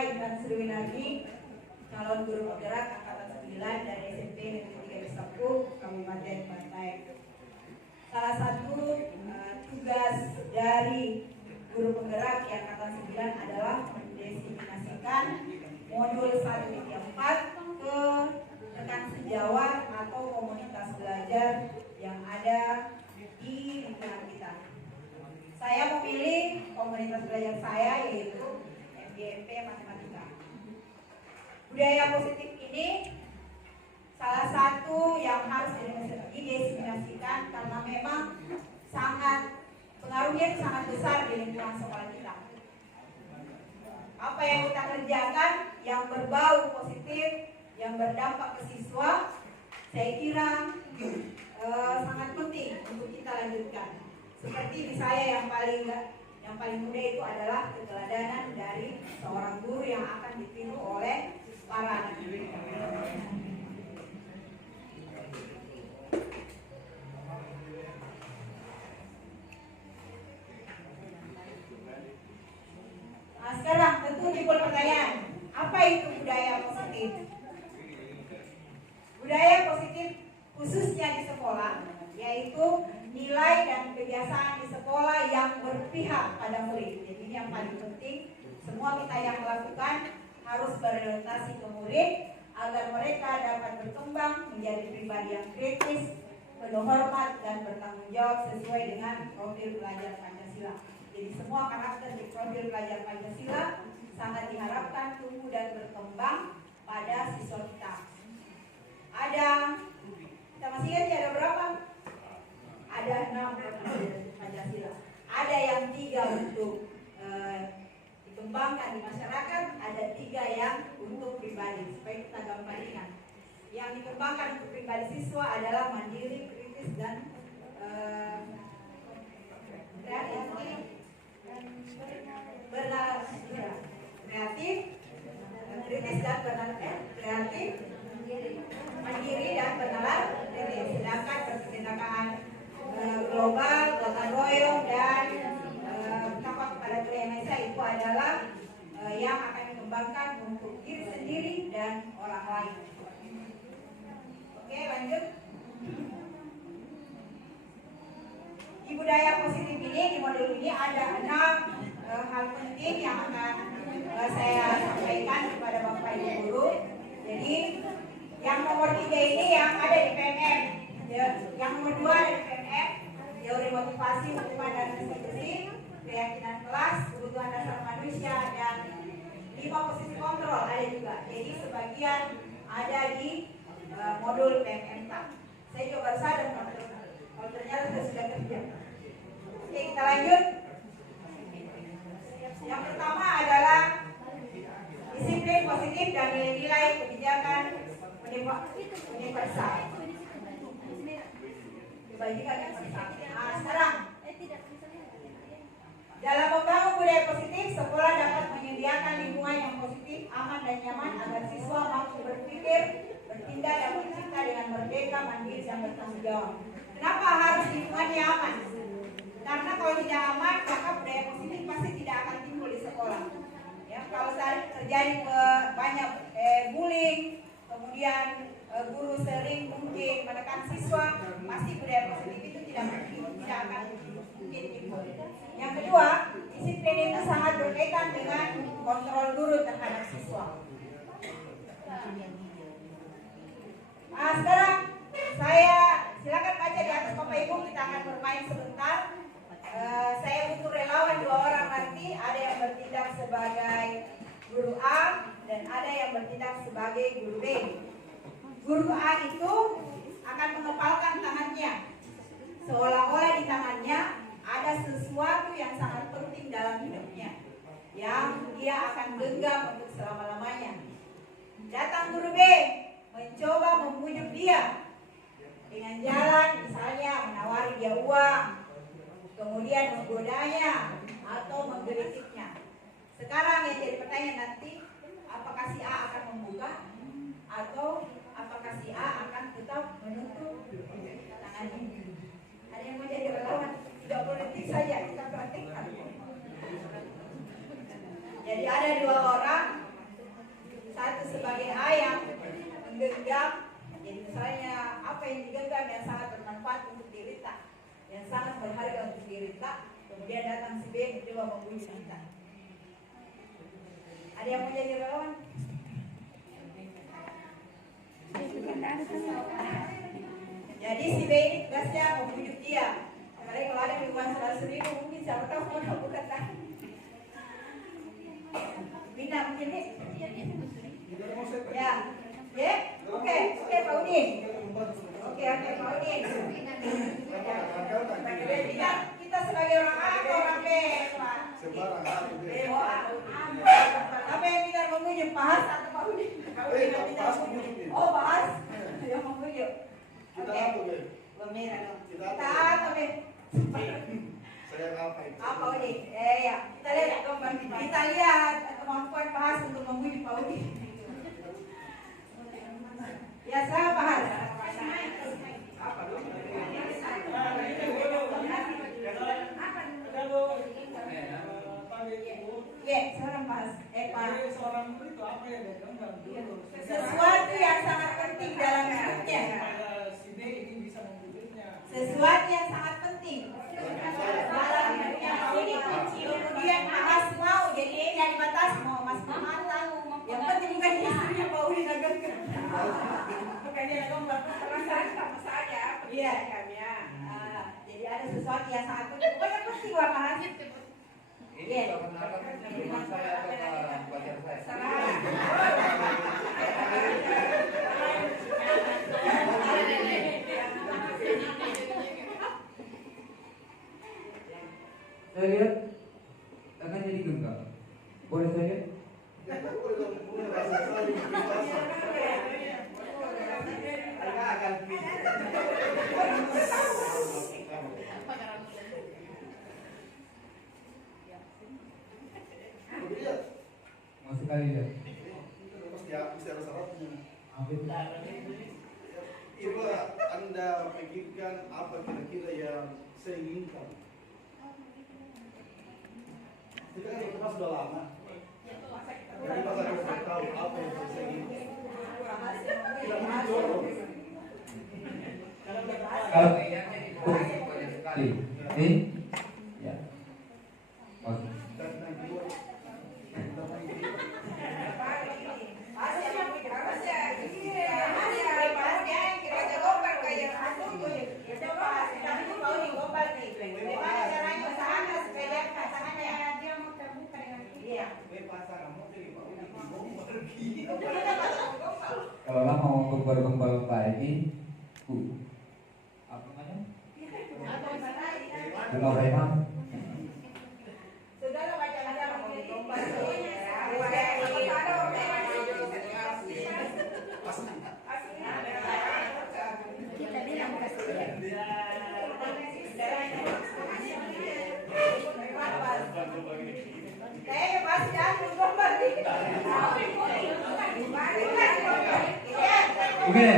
saya Intan Sriwinardi, calon guru penggerak angkatan 9 dari SMP Negeri 3 Besapu, Kabupaten Bantai. Salah satu tugas dari guru penggerak yang angkatan 9 adalah mendiseminasikan modul 1.4 ke rekan sejawat atau komunitas belajar yang ada di lingkungan kita. Saya memilih komunitas belajar saya yaitu MGMP Matematika. Budaya positif ini salah satu yang harus didiseminasikan karena memang pengaruhnya sangat besar di lingkungan sekolah kita. Apa yang kita kerjakan yang berbau positif, yang berdampak ke siswa, saya kira sangat penting untuk kita lanjutkan. Seperti di saya yang paling muda itu adalah keteladanan dari seorang guru yang akan ditiru oleh para anak didik. Nah, sekarang tentu timbul pertanyaan, apa itu budaya positif? Budaya positif khususnya di sekolah yaitu nilai dan kebiasaan di sekolah yang berpihak pada murid. Jadi ini yang paling penting, semua kita yang melakukan harus berorientasi ke murid agar mereka dapat berkembang menjadi pribadi yang kritis, penuh hormat dan bertanggung jawab sesuai dengan profil pelajar Pancasila. Jadi semua karakter di profil pelajar Pancasila sangat diharapkan tumbuh dan berkembang pada siswa kita. Kita masih ingat ada berapa? Ada 6 profil Pancasila. Ada yang 3 untuk dikembangkan di masyarakat, ada 3 yang untuk pribadi. Supaya kita gampang ingat. Yang dikembangkan untuk pribadi siswa adalah mandiri, kritis dan kreatif, kritis dan kreatif, mandiri dan bernalar kritis. Sedangkan perpustakaan global, gotong royong dan tapak kepada budaya Indonesia itu adalah yang akan dikembangkan untuk diri sendiri dan orang lain. Oke, lanjut. Di budaya positif ini, di modul ini ada 6 hal penting yang akan saya sampaikan kepada Bapak Ibu guru. Jadi yang nomor 3 ini yang ada di PMM. Yang nomor 2 ada di PMM, teori motivasi, hukuman dan institusi, keyakinan kelas, kebutuhan dasar manusia, dan 5 posisi kontrol ada juga. Jadi sebagian ada di modul PMM. Saya juga baru sadar kalau ternyata sudah kerja. Oke, kita lanjut. Yang pertama adalah disiplin positif dan nilai-nilai kebijakan universal. Kebajikan universal. Nah, sekarang dalam membangun budaya positif, sekolah dapat menyediakan lingkungan yang positif, aman dan nyaman agar siswa mampu berpikir, bertindak dan bercita dengan merdeka, mandiri dan bertanggung jawab. Kenapa harus lingkungannya aman? Karena kalau tidak aman, maka budaya positif pasti tidak akan timbul di sekolah. Ya, kalau terjadi banyak bullying, kemudian guru sering mungkin menekan siswa, pasti budaya positif itu tidak akan mungkin timbul. Yang kedua, disiplin itu sangat berkaitan dengan kontrol guru terhadap siswa. Nah, sekarang saya silakan baca di atas Bapak Ibu, kita akan bermain sebentar. Saya butuh relawan 2 orang nanti, ada yang bertindak sebagai guru A dan ada yang bertindak sebagai guru B. Guru A itu akan mengepalkan tangannya, seolah-olah di tangannya ada sesuatu yang sangat penting dalam hidupnya, yang dia akan genggam untuk selama-lamanya. Datang guru B, mencoba membujuk dia dengan jalan misalnya menawari dia uang, kemudian menggodanya atau menggelitiknya. Sekarang yang jadi pertanyaan nanti, apakah si A akan membuka atau apakah si A akan tetap menutup tangannya? Ada yang mau jadi relawan? 30 detik saja kita praktikkan. Jadi ada 2 orang, menggenggam. Jadi misalnya apa yang digenggam yang sangat bermanfaat untuk diri kita, yang sangat berharga untuk diri kita, kemudian datang si B mencoba membujuk kita. Ada yang mau jadi relawan? Jadi si B ini tugasnya membujuk dia. Apalagi kalau ada yang uang 100.000 mungkin siapa tahu mau bukan tak. Bina mungkin nih. Ya, ya, oke Pak Udin. Oke Pak Udin. Kita sebagai orang A atau orang B, Pak? Apa yang kita memujuk, Pak Has atau Pak Udin? Oh, Pak Has yang memujuk. Oke. Merah dong. Kita atau B? Saya apa itu? Apa Udin? Ya, kita lihat gambar. Kita lihat kemampuan Pak Has untuk memujuk Pak Udin. Ya, saya Pak Has. Ya, seorang Pak. Seorang itu apa yang dia genggam dulu? Sesuatu yang sangat penting dalam hidupnya. Si B ini bisa membujuknya. Sesuatu yang sangat penting dalam hidupnya. Kemudian Mas mau, jadi tidak dibatasi mau Mas Mantan. Yang penting bukan istrinya Pak Udin agak bukan dia gambar perasaan sama saya. Iya, jadi ada sesuatu yang sangat penting. Pokoknya penting lah Pak Hasid. Ini teman saya atau pacar saya? Saya lihat akan jadi genggam. Boleh saya lihat? Mau sekali lihat. Mesti ada syaratnya. Ambil. Coba Anda pikirkan apa kira-kira yang saya inginkan. Kita kan berteman sudah lama. Jadi masa kita tahu apa yang saya inginkan. Tidak mungkin jorok. Kalau banyak sekali. Ini? Ya. Oke. Kalau lah mau gombal-gombal kayak ini, apa namanya? Bunga Rema. Saudara baca-baca mau gombal. Kita bilang Kayaknya pasti aku gombal nih. Oke,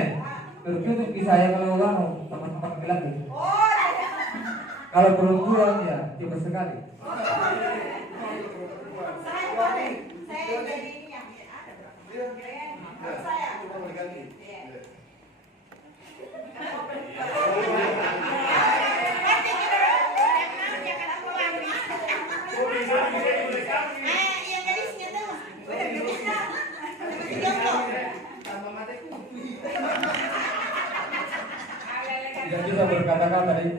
tertutup di saya kalau orang teman-teman bilang nih. Kalau perempuan ya tiba sekali. Saya boleh, saya jadi ini yang saya. Coba berganti. Tidak bisa berkata-kata tadi.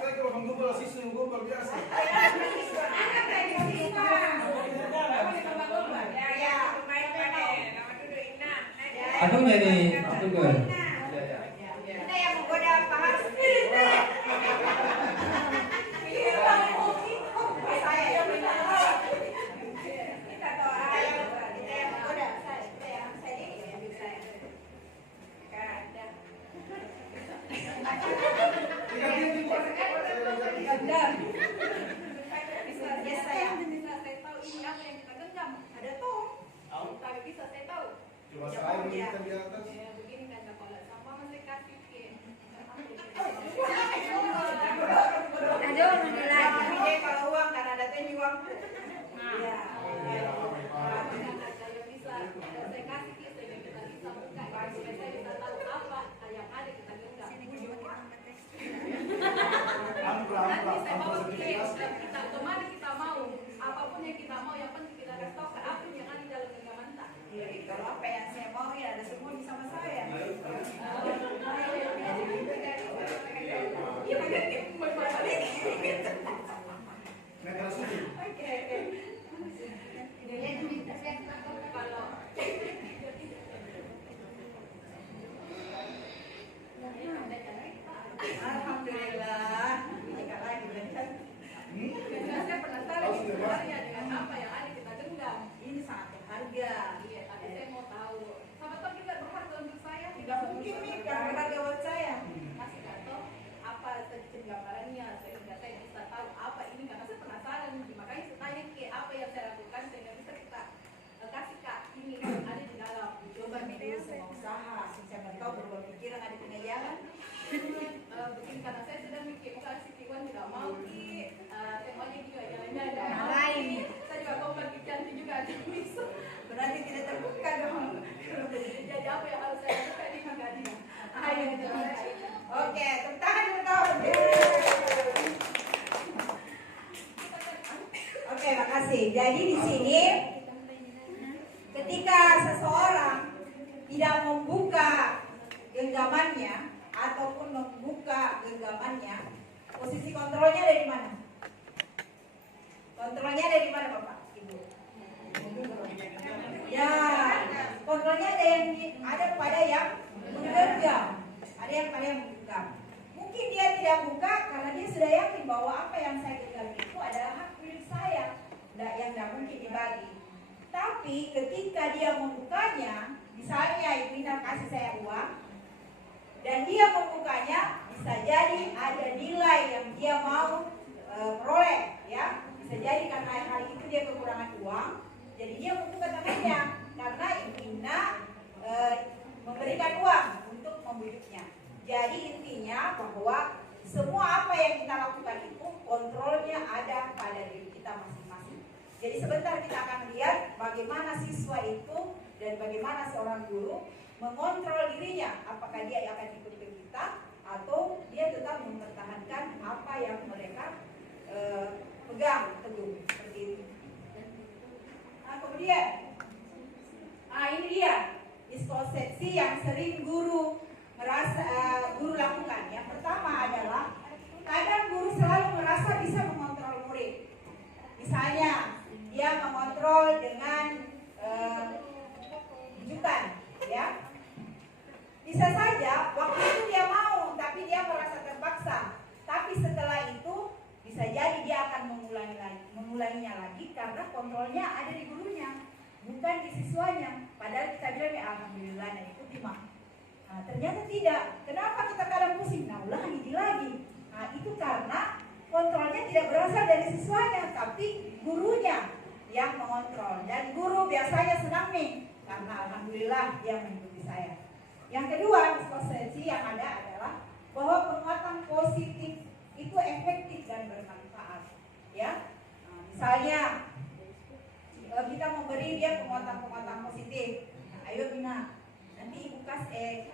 Saya kalau menggombal siswa menggombal biasa. Atunya ini, atuh tuh. Kita yang menggoda Pak Has. Saya yang menggoda. Coba saya minta di atas. Ada orang lagi. Kalau uang karena kasih tahu apa yang ada di dalam genggaman tak. Jadi kalau apa yang saya mau ya ada semua di sama saya. Iya makanya berbalik. Mereka sudah. Oke. Kalau Alhamdulillah. Jika lagi belajar. saya penasaran sebenarnya dengan apa yang ada kita genggam. Ini sangat berharga. Iya, tapi saya mau tahu. Sama toh juga berharga untuk saya. Tidak mungkin nih karena berharga buat saya. Masih nggak tahu apa gambarannya sehingga saya bisa tahu apa ini karena saya penasaran. Makanya saya tanya ke apa yang saya lakukan sehingga bisa kita kasih kak ini yang ada di dalam. Coba media semua usaha. Siapa tahu berubah pikiran ada tengah jalan. Begini karena saya sedang mikir bukan si Kiwan tidak mau ki semuanya juga jalan-jalan Yang lain. saya juga mau bagi cantik juga ada bisa Berarti tidak terbuka dong. jadi apa yang harus saya lakukan ini enggak dia Ayo kita Oke, tepuk tangan dulu tahun. Oke, makasih. Jadi di sini ketika seseorang tidak membuka genggamannya ataupun membuka genggamannya, posisi kontrolnya ada di mana? Kontrolnya ada di mana, Bapak? Ibu? Ya, kontrolnya ada pada yang menggenggam, ada yang pada yang membuka. Mungkin dia tidak buka karena dia sudah yakin bahwa apa yang saya genggam itu adalah hak milik saya, yang tidak mungkin dibagi. Tapi ketika dia membukanya, misalnya Ibu Ina kasih saya uang, dan dia membukanya, bisa jadi ada nilai yang dia mau peroleh, ya. Bisa jadi karena hari itu dia kekurangan uang, jadi dia membuka tangannya karena Ibu Ina memberikan uang untuk membujuknya. Jadi intinya bahwa semua apa yang kita lakukan itu kontrolnya ada pada diri kita masing-masing. Jadi sebentar kita akan lihat bagaimana siswa itu dan bagaimana seorang guru mengontrol dirinya, apakah dia akan ikut ke kita atau dia tetap mempertahankan apa yang mereka pegang teguh seperti itu. Nah kemudian, ini dia miskonsepsi yang sering guru lakukan. Yang pertama adalah kadang guru selalu merasa bisa mengontrol murid. Misalnya dia mengontrol dengan bujukan, ya. Bisa saja waktu itu dia mau, tapi dia merasa terpaksa. Tapi setelah itu bisa jadi dia akan mengulanginya lagi karena kontrolnya ada di gurunya, bukan di siswanya. Padahal kita bilang ya alhamdulillah, nah ikuti mah. Nah, ternyata tidak. Kenapa kita kadang pusing? Nah ulangi lagi. Nah itu karena kontrolnya tidak berasal dari siswanya, tapi gurunya yang mengontrol. Dan guru biasanya senang nih, karena alhamdulillah dia mengikuti saya. Yang kedua, miskonsepsi yang ada adalah bahwa penguatan positif itu efektif dan bermanfaat. Ya, nah, misalnya kita memberi dia penguatan positif. Nah, ayo Bina, nanti ibu kasih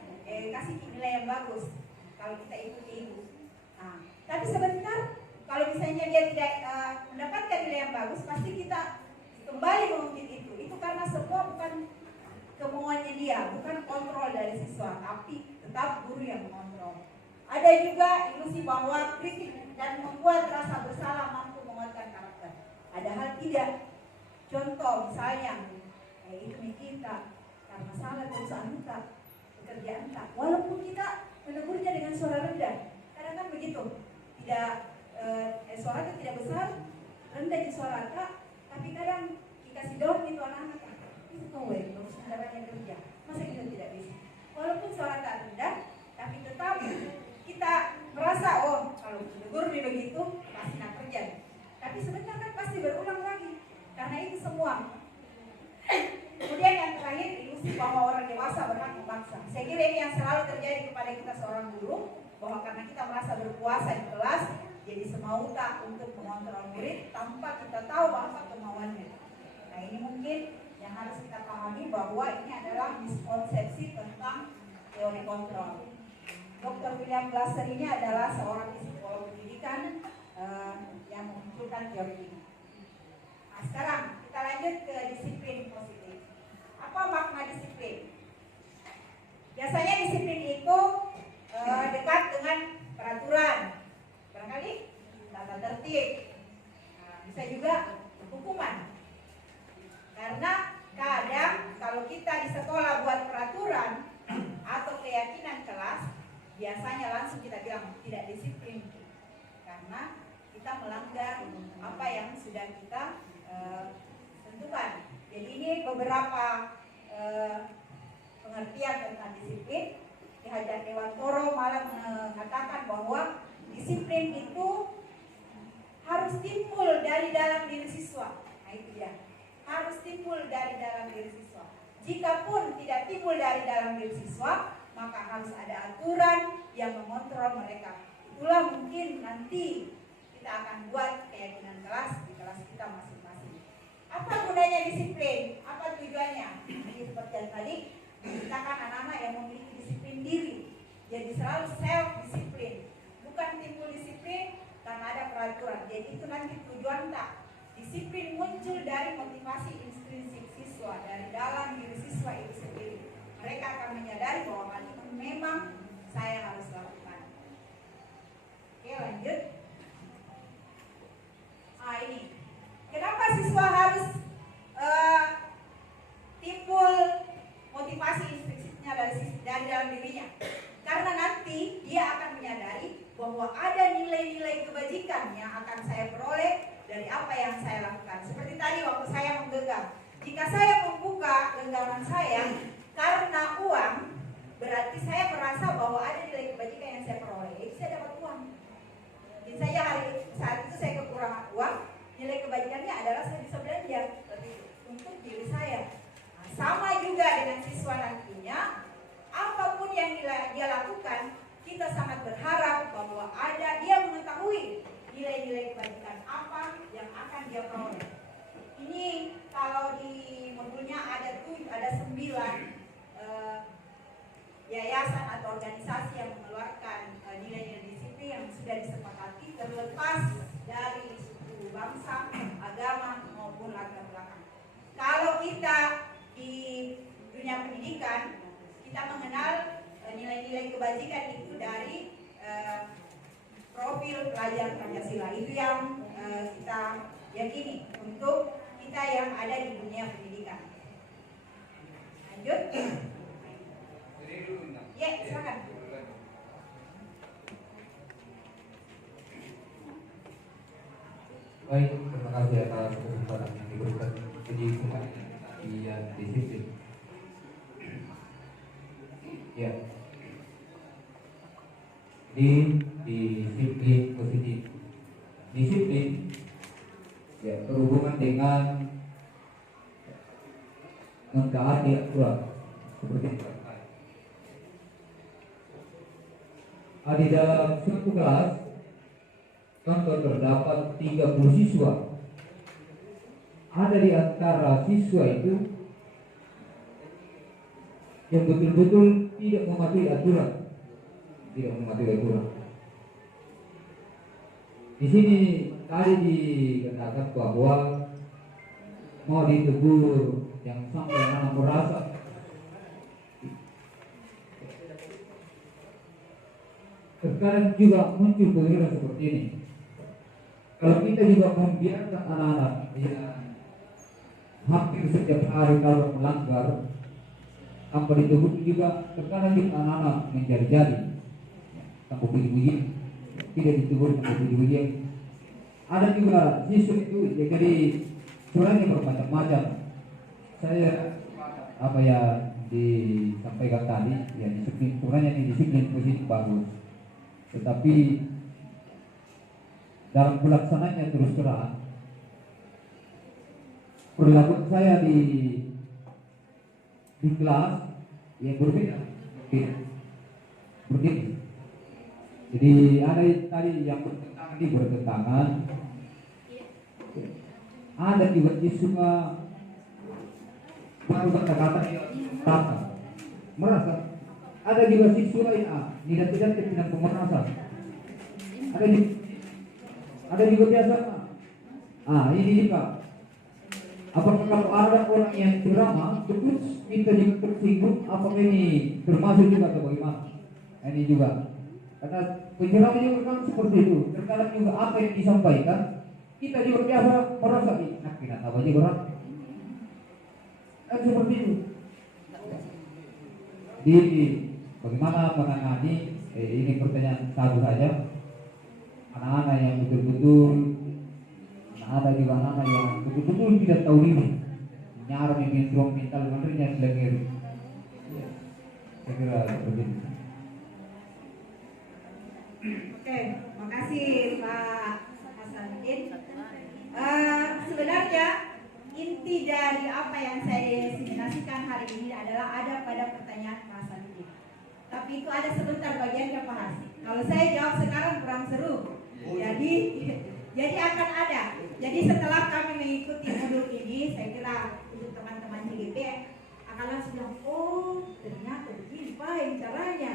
nilai yang bagus kalau kita ikuti ibu. Nah, tapi sebentar kalau misalnya dia tidak mendapatkan nilai yang bagus, pasti kita kembali mengungkit itu. Itu karena semua bukan kemauannya dia, bukan kontrol dari siswa, tapi tetap guru yang mengontrol. Ada juga ilusi bahwa kritik dan membuat rasa bersalah mampu menguatkan karakter. Padahal tidak. Contoh misalnya, itu kita karena salah perusahaan kita, pekerjaan kita. Walaupun kita menegurnya dengan suara rendah, kadang kan begitu. Tidak, suara kita tidak besar, rendah di suara kita, tapi kadang dikasih daun itu anak-anak. Itu kau terus caranya kerja. Masa kita tidak bisa? Walaupun suara tak rendah, tapi tetap kita merasa kalau guru begitu pasti nak kerja. Tapi sebentar kan pasti berulang lagi. Karena itu semua. Kemudian yang terakhir, ilusi bahwa orang dewasa berhak memaksa. Saya kira ini yang selalu terjadi kepada kita seorang guru, bahwa karena kita merasa berkuasa di kelas, jadi semauta untuk mengontrol murid tanpa kita tahu apa kemauannya. Nah ini mungkin yang harus kita pahami bahwa ini adalah miskonsepsi tentang teori kontrol. Dr. William Glasser ini adalah seorang psikolog pendidikan yang memunculkan teori ini. Nah sekarang kita Kita lanjut ke disiplin positif. Apa makna disiplin? Biasanya disiplin itu dekat dengan peraturan, barangkali tata tertib, bisa juga hukuman. Karena kadang kalau kita di sekolah buat peraturan atau keyakinan kelas, biasanya langsung kita bilang tidak disiplin, karena kita melanggar apa yang sudah kita tentukan. Jadi ini beberapa pengertian tentang disiplin. Ki Hajar Dewantoro malah mengatakan bahwa disiplin itu harus timbul dari dalam diri siswa. Nah itu dia, harus timbul dari dalam diri siswa. Jikapun tidak timbul dari dalam diri siswa, maka harus ada aturan yang mengontrol mereka. Itulah mungkin nanti kita akan buat keyakinan kelas di kelas kita masing-masing. Apa gunanya disiplin? Apa tujuannya? Jadi seperti yang tadi menciptakan anak-anak yang memiliki disiplin diri. Jadi selalu self disiplin. Bukan timbul disiplin karena ada peraturan. Jadi itu nanti tujuan tak. Disiplin muncul dari motivasi intrinsik siswa, dari dalam diri siswa itu sendiri. Mereka akan menyadari bahwa hal itu memang saya harus lakukan. Oke, lanjut. Ini kenapa siswa harus timbul motivasi intrinsiknya dari dalam dirinya? Karena nanti dia akan menyadari bahwa ada nilai-nilai kebajikan yang akan saya peroleh dari apa yang saya lakukan. Seperti tadi waktu saya menggenggam, jika saya membuka genggaman saya karena uang, berarti saya merasa bahwa ada nilai kebajikan yang saya peroleh, itu saya dapat uang. Jadi saja saat itu saya kekurangan uang, nilai kebajikannya adalah saya bisa belanja untuk diri saya. Nah, sama juga dengan siswa nantinya, apapun yang dia lakukan, kita sangat berharap bahwa dia mengetahui nilai-nilai kebajikan apa yang akan dia peroleh. Ini kalau di modulnya ada 9 yayasan atau organisasi yang mengeluarkan nilai-nilai disiplin yang sudah disepakati terlepas dari suku, bangsa, agama maupun latar belakang. Kalau kita di dunia pendidikan, kita mengenal nilai-nilai kebajikan itu dari profil pelajar Pancasila. Itu yang kita yakini untuk kita yang ada di dunia pendidikan. Lanjut. Ya, silakan. Baik, terima kasih atas kesempatan yang diberikan. Jadi kajian disiplin. Ya. Di disiplin positif. Disiplin ya berhubungan dengan mentaati aturan seperti itu. Di dalam suatu kelas kan terdapat 30 siswa. Ada di antara siswa itu yang betul-betul tidak mematuhi aturan. Di sini tadi dikatakan bahwa mau ditegur yang sampai anak merasa terkadang juga muncul pemikiran seperti ini. Kalau kita juga membiarkan anak-anak yang hampir setiap hari kalau melanggar tanpa ditegur juga, terkadang kita anak-anak menjadi-jadi tanpa begini-begini, tidak ditegur tanpa begini-begini. Ada juga siswa itu ya, jadi suaranya bermacam-macam. Saya apa ya disampaikan tadi ya, disiplin suaranya ini disiplin positif bagus, tetapi dalam pelaksananya terus terang perilaku saya di kelas yang berbeda. Jadi ada tadi yang bertentangan, ada juga siswa baru kata-kata merasa, ada juga siswa yang tidak dengan pemerasan, ada juga biasa ini juga Apakah kalau ada orang yang ceramah terus kita juga tersinggung, apakah ini termasuk juga atau bagaimana? Ini juga karena penceramah juga kan seperti itu. Terkadang juga apa yang disampaikan kita juga biasa merasa kita tahu aja orang kan seperti itu. Jadi bagaimana menangani ini pertanyaan satu saja, anak-anak yang betul-betul ada juga anak yang betul-betul tidak tahu diri, nyarap yang strong mental menterinya selengir. Saya kira seperti itu. Oke, makasih Pak Hasanuddin. Sebenarnya inti dari apa yang saya diseminasikan hari ini adalah ada pada pertanyaan Pak Hasanuddin. Tapi itu ada sebentar bagian yang bahas. Kalau saya jawab sekarang kurang seru. Jadi akan ada. Jadi setelah kami mengikuti modul ini, saya kira untuk teman-teman CGP akan langsung bilang, oh ternyata begini Pak yang caranya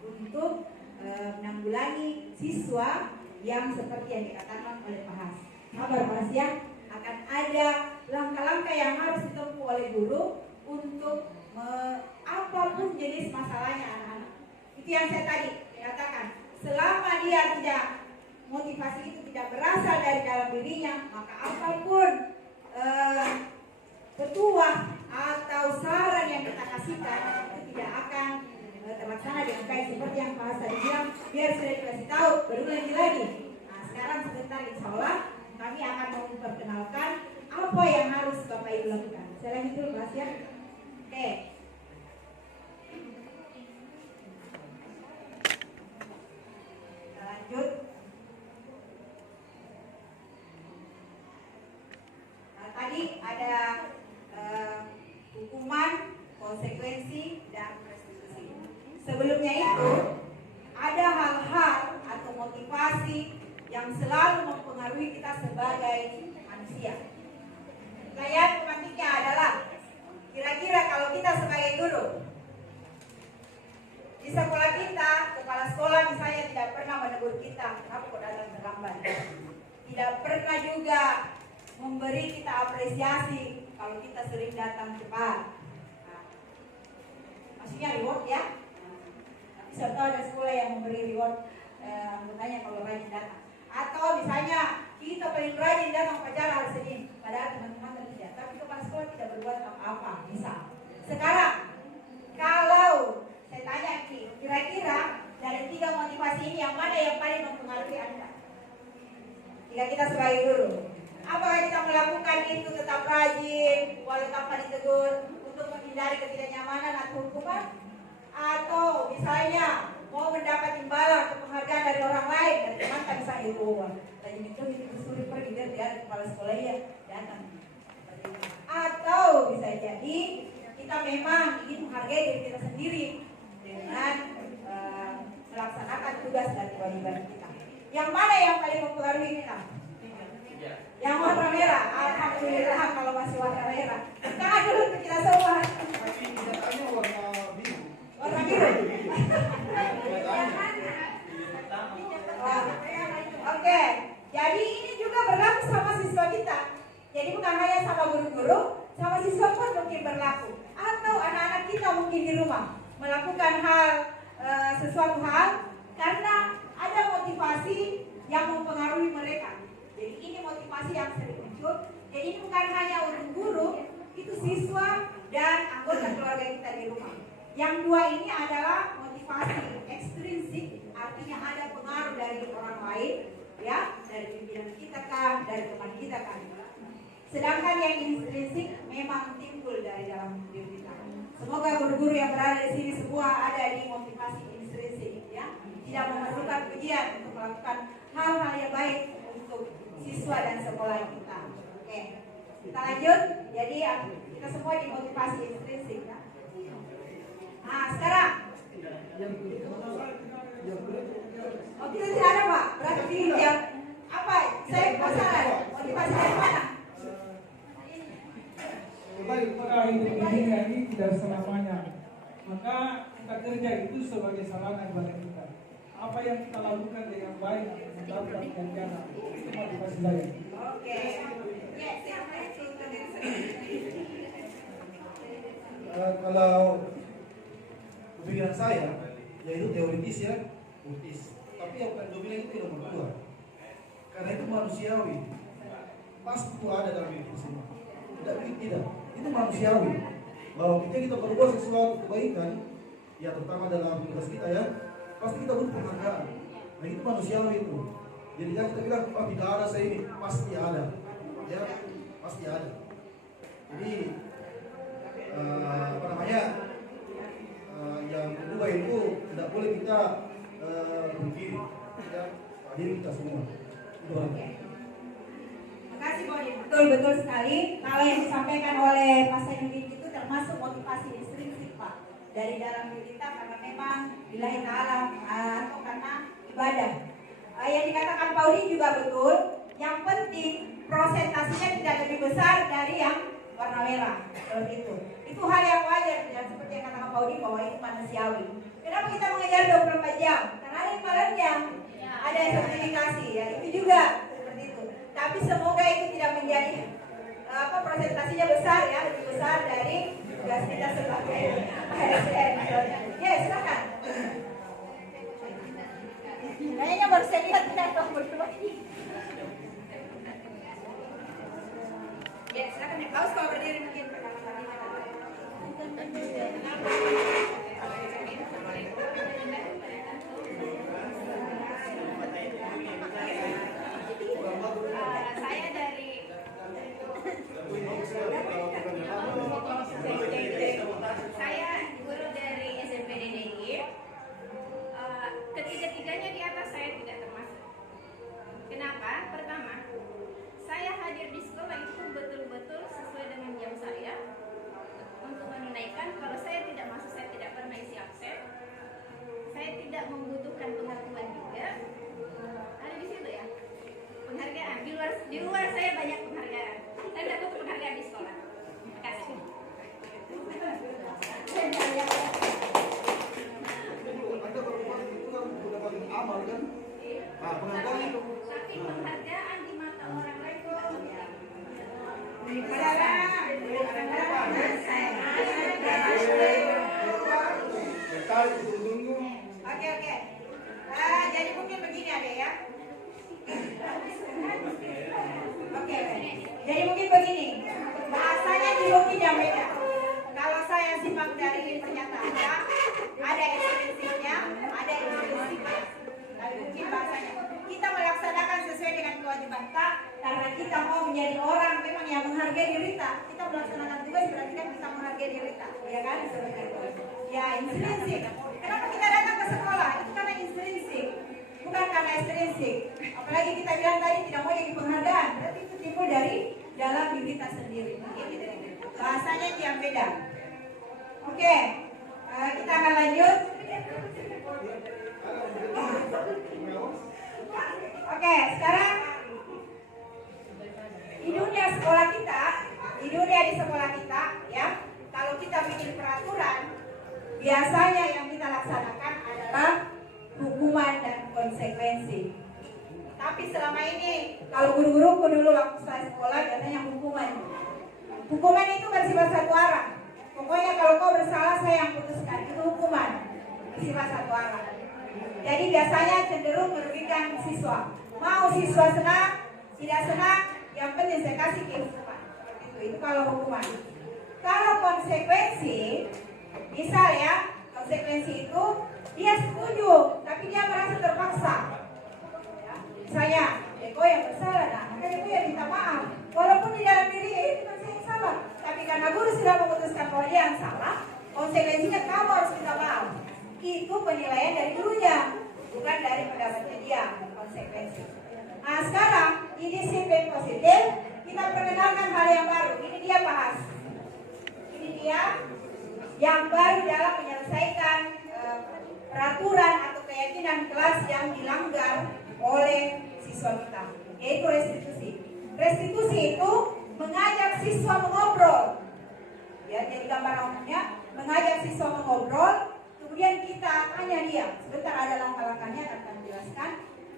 untuk menanggulangi siswa yang seperti yang dikatakan oleh Pak Has. Sabar Pak Has ya, akan ada langkah-langkah yang harus ditempuh oleh guru untuk apapun jenis masalahnya anak-anak. Itu yang saya tadi katakan. Selama dia tidak motivasi itu tidak berasal dari dalam dirinya, maka apapun petuah atau saran yang kita kasihkan itu tidak akan terlaksana dengan baik. Seperti yang Pak Hasan bilang, biar sudah dikasih tahu berulang lagi. Nah sekarang sebentar insya Allah kami akan memperkenalkan apa yang harus Bapak Ibu lakukan. Saya lanjut dulu Mas ya. Oke. Kita lanjut. Tadi ada hukuman, konsekuensi, dan restitusi. Sebelumnya itu ada hal-hal atau motivasi yang selalu mempengaruhi kita sebagai manusia. Pertanyaan pemantiknya adalah, kira-kira kalau kita sebagai guru di sekolah kita, kepala sekolah misalnya tidak pernah menegur kita, kenapa kok datang terlambat? Tidak pernah juga memberi kita apresiasi kalau kita sering datang cepat. Nah, maksudnya reward ya. Tapi saya tahu ada sekolah yang memberi reward anggotanya kalau rajin datang. Atau misalnya kita paling rajin datang upacara hari Senin, padahal teman-teman tidak. Tapi kepala sekolah tidak berbuat apa-apa. Bisa. Sekarang kalau saya tanya kira-kira dari 3 motivasi ini yang mana yang paling mempengaruhi Anda? Jika kita sebagai guru, apakah kita melakukan itu tetap rajin, walau tanpa ditegur untuk menghindari ketidaknyamanan atau hukuman? Atau misalnya mau mendapat imbalan atau penghargaan dari orang lain, dari teman misalnya itu, tadi itu disuruh pergi dia kepala sekolah ya datang. Atau bisa jadi kita memang ingin menghargai diri kita sendiri dengan melaksanakan tugas dan kewajiban kita. Yang mana yang paling mempengaruhi kita? Yang warna merah. Alhamdulillah kalau masih warna merah. Tangan dulu untuk kita semua. Tapi kenyataannya warna biru. Warna biru. Oke, jadi ini juga berlaku sama siswa kita. Jadi bukan hanya sama guru-guru, sama siswa pun mungkin berlaku. Atau anak-anak kita mungkin di rumah melakukan sesuatu hal karena ada motivasi yang mempengaruhi mereka. Jadi ini motivasi yang sering muncul. Jadi ini bukan hanya untuk guru, itu siswa dan anggota keluarga kita di rumah. Yang dua ini adalah motivasi ekstrinsik, artinya ada pengaruh dari orang lain, ya, dari pimpinan kita kan, dari teman kita kan. Sedangkan yang intrinsik memang timbul dari dalam diri kita. Semoga guru-guru yang berada di sini semua ada di motivasi intrinsik, ya, tidak memerlukan pujian untuk melakukan hal-hal yang baik untuk siswa dan sekolah kita. Oke, kita lanjut. Jadi kita semua dimotivasi intrinsik, ya. Nah sekarang, oh kita tidak ada Pak. Berarti yang apa? Saya penasaran. Motivasi dari mana? Maka ini tidak selamanya. Maka kita kerja itu sebagai sarana kepada kita. Apa yang kita lakukan dengan baik mendapatkan kerjaan itu motivasi saya. Oke. Yes, Kalau pemikiran saya, yaitu teoritis ya, politis. Tapi yang Pak bilang itu yang nomor 2. Karena itu manusiawi. Pasti itu ada dalam diri kita semua. Tidak. Itu manusiawi. Bahwa kita berbuat sesuatu kebaikan, ya terutama dalam tugas kita ya, pasti kita butuh penghargaan. Nah itu manusiawi itu. Jadi jangan kita bilang, oh tidak ada saya ini, pasti ada. Ya, pasti ada. Jadi yang kedua itu tidak boleh kita berdiri, ya, diri kita semua. Itu aja. Terima kasih Bodi. Betul sekali. Kalau yang disampaikan oleh Pak Sainuddin itu termasuk motivasi intrinsik Pak dari dalam diri kita karena memang lillahi ta'ala atau karena ibadah. Yang dikatakan Pak Udin juga betul. Yang penting prosentasinya tidak lebih besar dari yang warna merah. Seperti itu. Itu hal yang wajar dan seperti yang katakan Pak Udin bahwa itu manusiawi. Kenapa kita mengejar 24 jam? Karena ada imbalan yang ada sertifikasi ya. Itu juga seperti itu. Tapi semoga itu tidak menjadi presentasinya besar ya, lebih besar dari tugas kita sebagai ASN. Ya, silakan. Kayaknya baru saya lihat kita berdua. Ya, silakan ya. Paus kalau berdiri mungkin pertama kalinya. Saya dari guru dari SMP DDI. Ketiga-tiganya di atas saya tidak termasuk. Kenapa? Pertama, saya hadir di sekolah itu betul-betul sesuai dengan jam saya untuk menunaikan. Kalau saya tidak masuk, saya tidak pernah isi absen. Saya tidak membutuhkan pengakuan juga. Ada di situ ya. Penghargaan di luar saya banyak penghargaan. Saya tidak butuh penghargaan di sekolah. Terima kasih. Anda berbuat itu kan mendapat amal kan? Nah, penghargaan itu. Tapi penghargaan di mata orang lain kok. Oke. Jadi mungkin begini adek ya. Oke. Jadi mungkin begini. Bahasanya di mungkin yang beda. Kalau saya simak dari pernyataannya, ada esensinya, ada implikasinya. Tapi mungkin bahasanya kita melaksanakan sesuai dengan kewajiban kita karena kita mau menjadi orang memang yang menghargai diri kita. Kita melaksanakan tugas berarti kan kita menghargai diri kita, ya kan? Seperti itu. Ya intrinsik. Kenapa kita datang ke sekolah? Itu karena intrinsik, bukan karena ekstrinsik. Apalagi kita bilang tadi tidak mau jadi penghargaan, berarti itu timbul dari dalam diri kita sendiri. Bahasanya yang beda. Oke, kita akan lanjut. Oke, sekarang di dunia sekolah kita, di sekolah kita, ya, kalau kita bikin peraturan, biasanya yang kita laksanakan adalah hukuman dan konsekuensi. Tapi selama ini, kalau guru-guruku dulu waktu saya sekolah, biasanya hukuman. Hukuman itu bersifat satu arah. Pokoknya kalau kau bersalah, saya yang putuskan. Itu hukuman bersifat satu arah. Jadi biasanya cenderung merugikan siswa. Mau siswa senang, tidak senang, yang penting saya kasih ke hukuman. Itu kalau hukuman. Kalau konsekuensi, misal ya, konsekuensi itu dia setuju, tapi dia merasa terpaksa. Ya, misalnya, Eko yang bersalah, nah maka Eko yang minta maaf. Walaupun di dalam diri itu masih yang salah, tapi karena guru sudah memutuskan bahwa dia yang salah, konsekuensinya kamu harus minta maaf. Itu penilaian dari gurunya, bukan dari pendapatnya dia. Konsekuensi. Nah sekarang di disiplin positif kita perkenalkan hal yang baru. Ini dia bahas. Ini dia yang baru dalam menyelesaikan peraturan atau keyakinan kelas yang dilanggar oleh siswa kita, yaitu restitusi. Restitusi itu mengajak siswa mengobrol. Ya, jadi gambar umumnya mengajak siswa mengobrol. Kemudian kita tanya dia, sebentar ada langkah-langkahnya akan menjelaskan,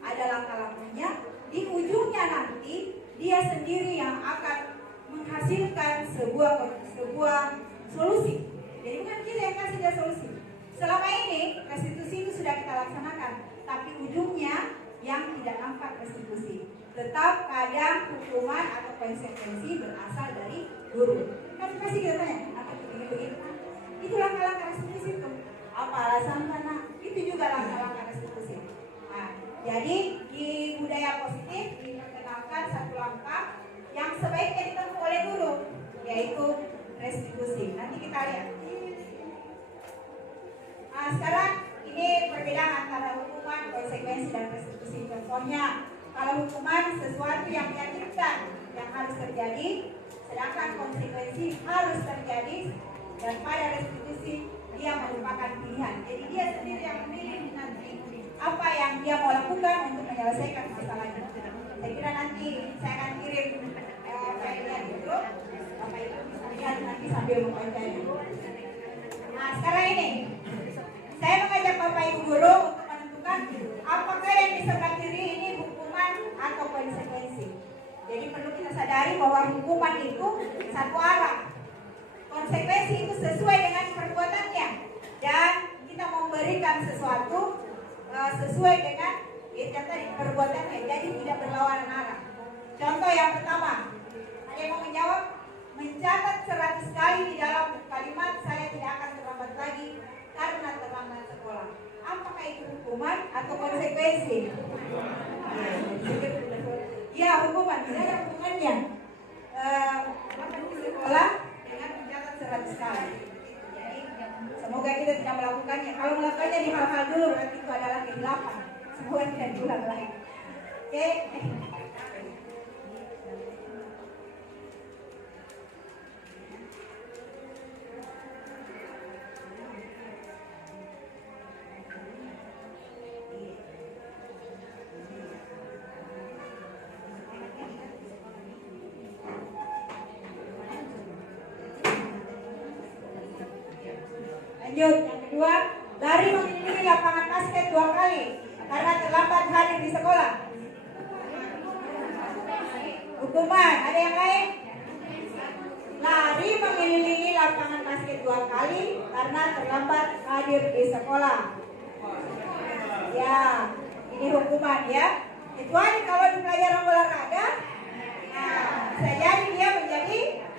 ada langkah-langkahnya. Di ujungnya nanti dia sendiri yang akan menghasilkan menghasilkan sebuah solusi. Jadi bukan kita yang kasih dia solusi. Selama ini restitusi itu sudah kita laksanakan, tapi ujungnya yang tidak nampak restitusi. Tetap kadang hukuman atau konsekuensi berasal dari guru. Kan pasti kita tanya, apa begini-begini? Itu langkah-langkah restitusi itu. Apa alasan karena itu juga langkah-langkah restitusi. Nah, jadi di budaya positif diperkenalkan satu langkah yang sebaiknya ditempuh oleh guru, yaitu restitusi. Nanti kita lihat. Nah, sekarang ini perbedaan antara hukuman, konsekuensi, dan restitusi. Contohnya, kalau hukuman sesuatu yang menyakitkan yang harus terjadi, sedangkan konsekuensi harus terjadi, dan pada restitusi dia merupakan pilihan. Jadi dia sendiri yang memilih nanti apa yang dia mau lakukan untuk menyelesaikan masalahnya. Saya kira nanti saya akan kirim filenya di grup, Bapak Ibu bisa lihat nanti sambil membacanya. Nah, sekarang ini saya mengajak Bapak Ibu guru untuk menentukan apakah yang di sebelah kiri ini hukuman atau konsekuensi. Jadi perlu kita sadari bahwa hukuman itu satu arah, konsekuensi itu sesuai dengan perbuatannya, dan kita memberikan sesuatu sesuai dengan perbuatannya, jadi tidak berlawanan arah. Contoh yang pertama, ada yang mau menjawab? Mencatat 100 kali di dalam kalimat saya tidak akan terlambat lagi karena terlambat sekolah. Apakah itu hukuman atau konsekuensi? Ya, hukuman. Tidak ada hubungannya sekolah dengan mencatat 100 kali. Jadi semoga kita tidak melakukannya. Kalau melakukannya di hal-hal dulu berarti itu adalah kegelapan. Semoga tidak diulang lagi. Oke. Lanjut, yang kedua, lari mengelilingi lapangan basket 2 kali karena terlambat hadir di sekolah. Hukuman, ada yang lain? Lari mengelilingi lapangan basket 2 kali karena terlambat hadir di sekolah. Ya, ini hukuman ya. Kecuali kalau di pelajaran olahraga, nah, bisa jadi dia menjadi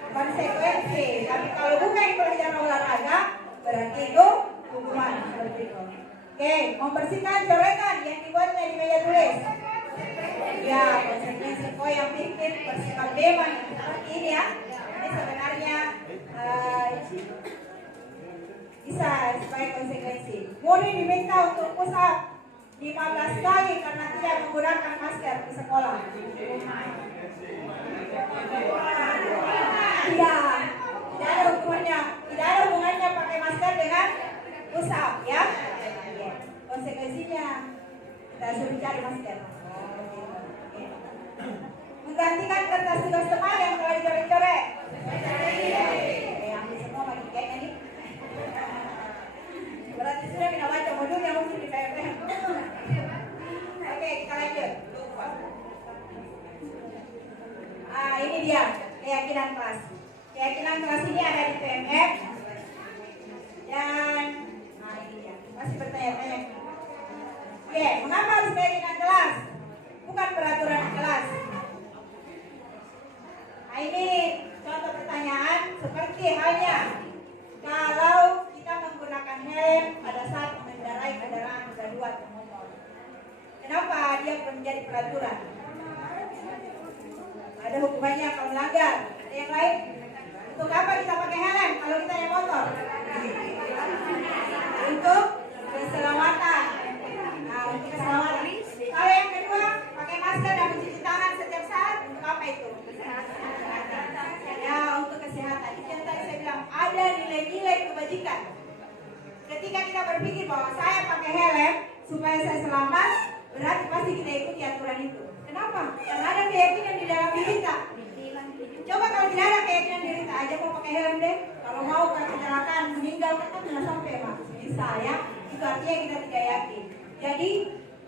konsekuensi. Tapi kalau bukan di pelajaran olahraga, berarti itu hukuman seperti itu. Oke, membersihkan coretan yang dibuatnya di meja tulis. Ya, konsekuensi kok yang bikin bersihkan beban seperti ini ya. Ini sebenarnya bisa sebagai konsekuensi. Murid diminta untuk push up 15 kali karena tidak menggunakan masker di sekolah. Tidak ada hukumannya. Tidak ada hubungannya pakai masker dengan push up ya. Konsekuensinya kita suruh cari masker. Menggantikan kertas tugas teman yang telah dicoret-coret. Ambil semua bagi kayaknya nih. Berarti sudah tidak baca modulnya mungkin di PMP. Oke, kita lanjut. Ini dia keyakinan kelas. Keyakinan kelas ini ada di PMF dan ini dia. Masih bertanya-tanya. Oke, mengapa harus keyakinan kelas? Bukan peraturan kelas. Nah, ini contoh pertanyaan seperti halnya kalau kita menggunakan helm pada saat mengendarai kendaraan roda 2 atau motor. Kenapa dia menjadi peraturan? Ada hukumannya kalau melanggar. Ada yang lain? Untuk apa kita pakai helm kalau kita naik motor? Untuk keselamatan. Nah, untuk keselamatan. Kalau yang kedua, pakai masker dan mencuci tangan setiap saat. Untuk apa itu? Ya, untuk kesehatan. Itu yang tadi saya bilang, ada nilai-nilai kebajikan. Ketika kita berpikir bahwa saya pakai helm supaya saya selamat, berarti pasti kita ikuti aturan itu. Kenapa? Karena ada keyakinan di dalam diri kita. Coba kalau tidak ada keyakinan diri kita aja mau pakai helm deh. Kalau mau kecelakaan meninggal kan tidak sampai Pak. Bisa ya. Itu artinya kita tidak yakin. Jadi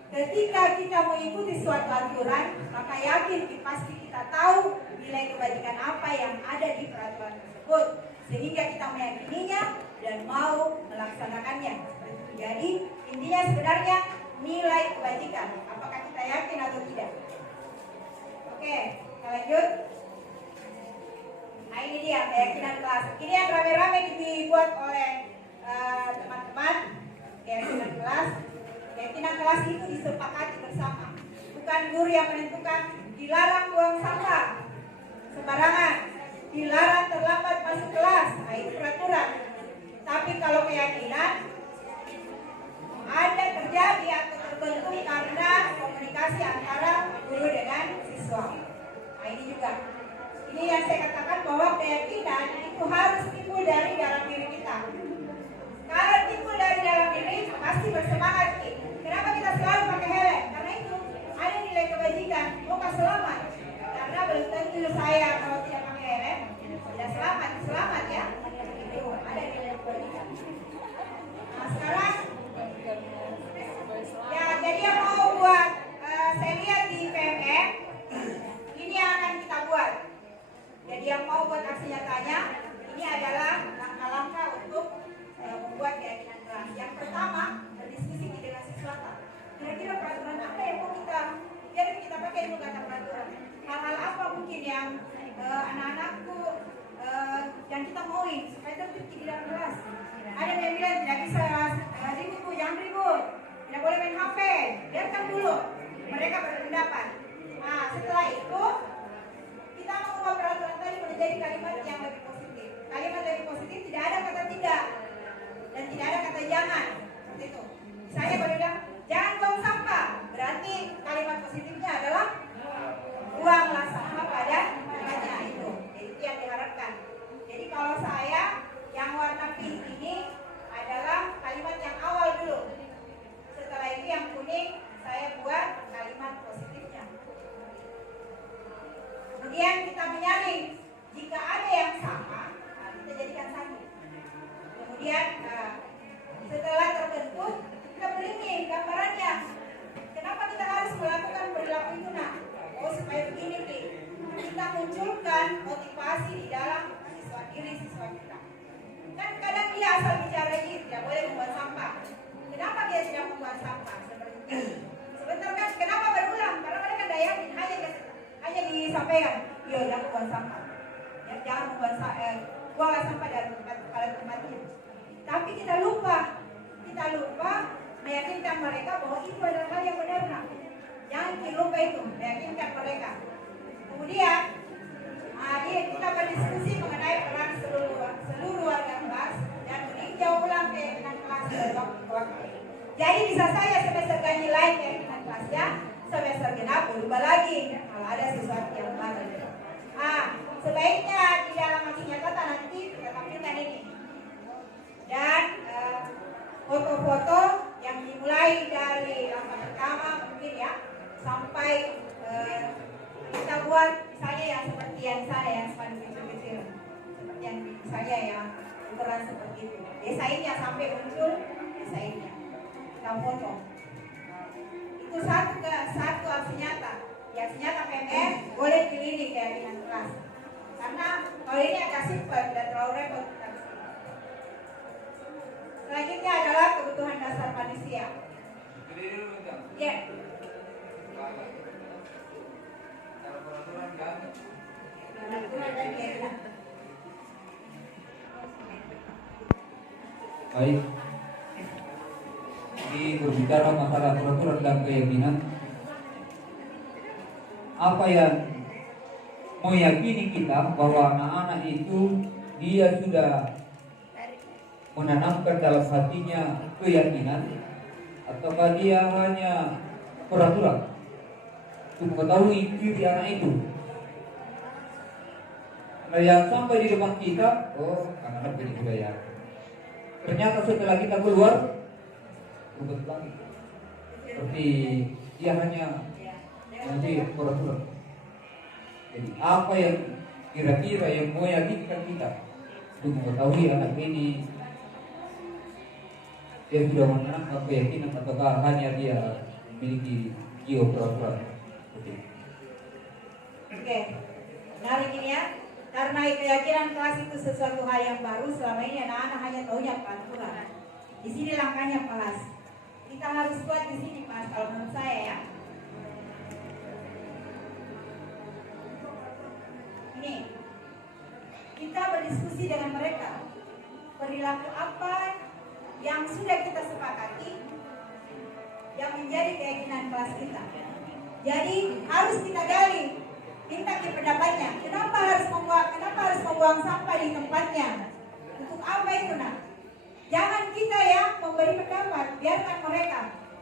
Ketika kita mengikuti suatu aturan, maka yakin pasti kita tahu nilai kebajikan apa yang ada di peraturan tersebut, sehingga kita meyakininya dan mau melaksanakannya. Jadi intinya sebenarnya nilai kebajikan. Apakah kita yakin atau tidak? Oke, kita lanjut. Nah ini dia keyakinan kelas. Ini yang rame-rame dibuat oleh teman-teman. Keyakinan kelas. Keyakinan kelas itu disepakati bersama. Bukan guru yang menentukan dilarang buang sampah sembarangan, dilarang terlambat masuk kelas. Nah itu peraturan. Tapi kalau keyakinan ada terjadi atau terbentuk karena komunikasi antara guru dengan siswa. Nah ini juga. Ini yang saya katakan bahwa keyakinan itu harus timbul dari dalam diri kita. Kalau timbul dari dalam diri, pasti bersemangat. Kenapa kita selalu pakai helm? Karena itu ada nilai kebajikan. Bukan selamat. Karena belum tentu saya kalau tidak pakai helm tidak selamat. Selamat ya. Itu ada nilai kebajikan. Nah sekarang ya jadi yang mau buat saya lihat di PMM ini yang akan kita buat. Jadi yang mau buat aksi nyatanya ini adalah langkah-langkah untuk membuat keyakinan kelas. Yang pertama berdiskusi dengan siswa. Kira-kira peraturan apa yang mau kita pakai itu kata peraturan. Hal-hal apa mungkin yang anak-anakku yang kita mauin supaya tertib di dalam kelas. Ada yang bilang tidak bisa ribut, jangan ribut. Tidak boleh main HP, biarkan dulu. Mereka berpendapat. Nah, setelah itu kita mengubah peraturan tadi menjadi kalimat yang lebih positif. Kalimat lebih positif tidak ada kata tidak dan tidak ada kata jangan. Seperti itu. Saya baru bilang jangan buang sampah. Berarti kalimat positifnya adalah buanglah sampah pada tempatnya itu. Jadi itu yang diharapkan. Jadi kalau saya yang warna pink ini adalah kalimat yang awal dulu. Setelah itu yang kuning saya buat kalimat positifnya. Kemudian kita menyaring. Jika ada yang sama, kita jadikan satu. Kemudian setelah terbentuk, kita beri gambarannya. Kenapa kita harus melakukan perilaku itu nak? Oh supaya begini nih. Kita munculkan motivasi di dalam siswa kita. Kan kadang dia asal bicara aja tidak boleh membuat sampah. Kenapa dia tidak membuat sampah? Seperti itu. Sebentar kan, kenapa berulang? Karena mereka daya hanya disampaikan, yo jangan membuat sampah. Ya, jangan membuat buanglah sampah dalam tempatnya. Tapi kita lupa meyakinkan mereka bahwa itu adalah hal yang benar. Jangan lupa itu, meyakinkan mereka. Kemudian kita berdiskusi mengenai peran seluruh warga kelas dan meninjau ulang keyakinan kelas dari waktu ke waktu. Jadi bisa saja semester ganti lain keyakinan kelasnya, semester genap berubah lagi kalau ada sesuatu yang baru. Sebaiknya di dalam aksi nyata nanti kita tampilkan ini dan foto-foto yang dimulai dari langkah pertama mungkin ya sampai kita buat misalnya yang seperti yang saya yang spanduk kecil seperti yang misalnya ya ukuran seperti itu desainnya sampai muncul desainnya kita foto itu satu aksi nyata ya aksi nyata PMR boleh pilih keyakinan kelas karena kalau ini agak simpel dan terlalu repot. Selanjutnya adalah kebutuhan dasar manusia. Ya. Baik. Ini berbicara masalah peraturan dan keyakinan. Apa yang meyakini kita bahwa anak-anak itu dia sudah menanamkan dalam hatinya keyakinan ataukah dia hanya peraturan untuk mengetahui diri anak itu. Nah, yang sampai di depan kita, oh anak-anak ini sudah ya. Ternyata setelah kita keluar, berubah lagi. Seperti dia hanya menjadi peraturan. Jadi apa yang kira-kira yang mau yakinkan kita untuk mengetahui anak ini dia sudah menanamkan keyakinan ataukah hanya dia memiliki jiwa peraturan. Oke, menarik ini ya. Karena keyakinan kelas itu sesuatu hal yang baru, selama ini anak-anak hanya taunya peraturan. Di sini langkahnya kelas. Kita harus kuat di sini, Mas, kalau menurut saya ya. Ini, kita berdiskusi dengan mereka. Perilaku apa yang sudah kita sepakati yang menjadi keyakinan kelas kita. Jadi harus kita gali. Minta pendapatnya. Kenapa harus membuang sampah di tempatnya? Untuk apa itu, nak? Jangan kita ya memberi pendapat, biarkan mereka.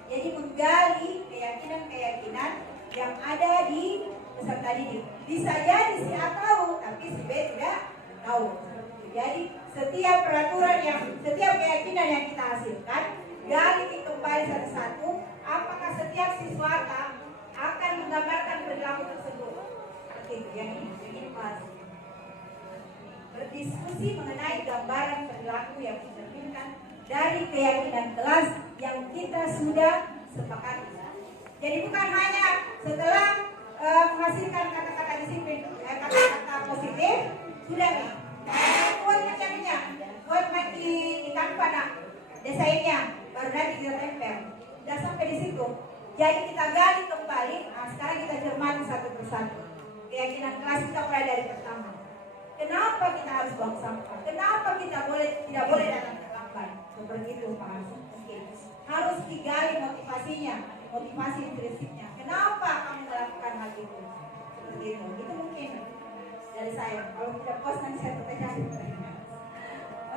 Jadi menggali keyakinan-keyakinan yang ada di peserta didik. Bisa jadi si A tahu, tapi si B tidak tahu. Jadi setiap keyakinan yang kita hasilkan, gali kembali satu-satu. Apakah setiap siswa akan menggambarkan perilaku tersebut? Yang ini pas. Berdiskusi mengenai gambaran perilaku yang dicerminkan dari keyakinan kelas yang kita sudah sepakati. Jadi bukan hanya setelah menghasilkan kata-kata disiplin, kata-kata positif, sudah nih. Buat macamnya, buat di kanva nak, desainnya, baru nanti kita tempel. Sudah sampai di situ. Jadi kita gali kembali. Nah, sekarang kita cermati satu persatu. Keyakinan kelas kita mulai dari pertama. Kenapa kita harus buang sampah? Kenapa kita tidak boleh datang terlambat? Seperti itu Pak Hasan. Harus digali motivasinya, motivasi intrinsipnya. Kenapa kamu melakukan hal itu? Seperti itu. Itu mungkin dari saya. Kalau tidak puas nanti saya pertanyaan.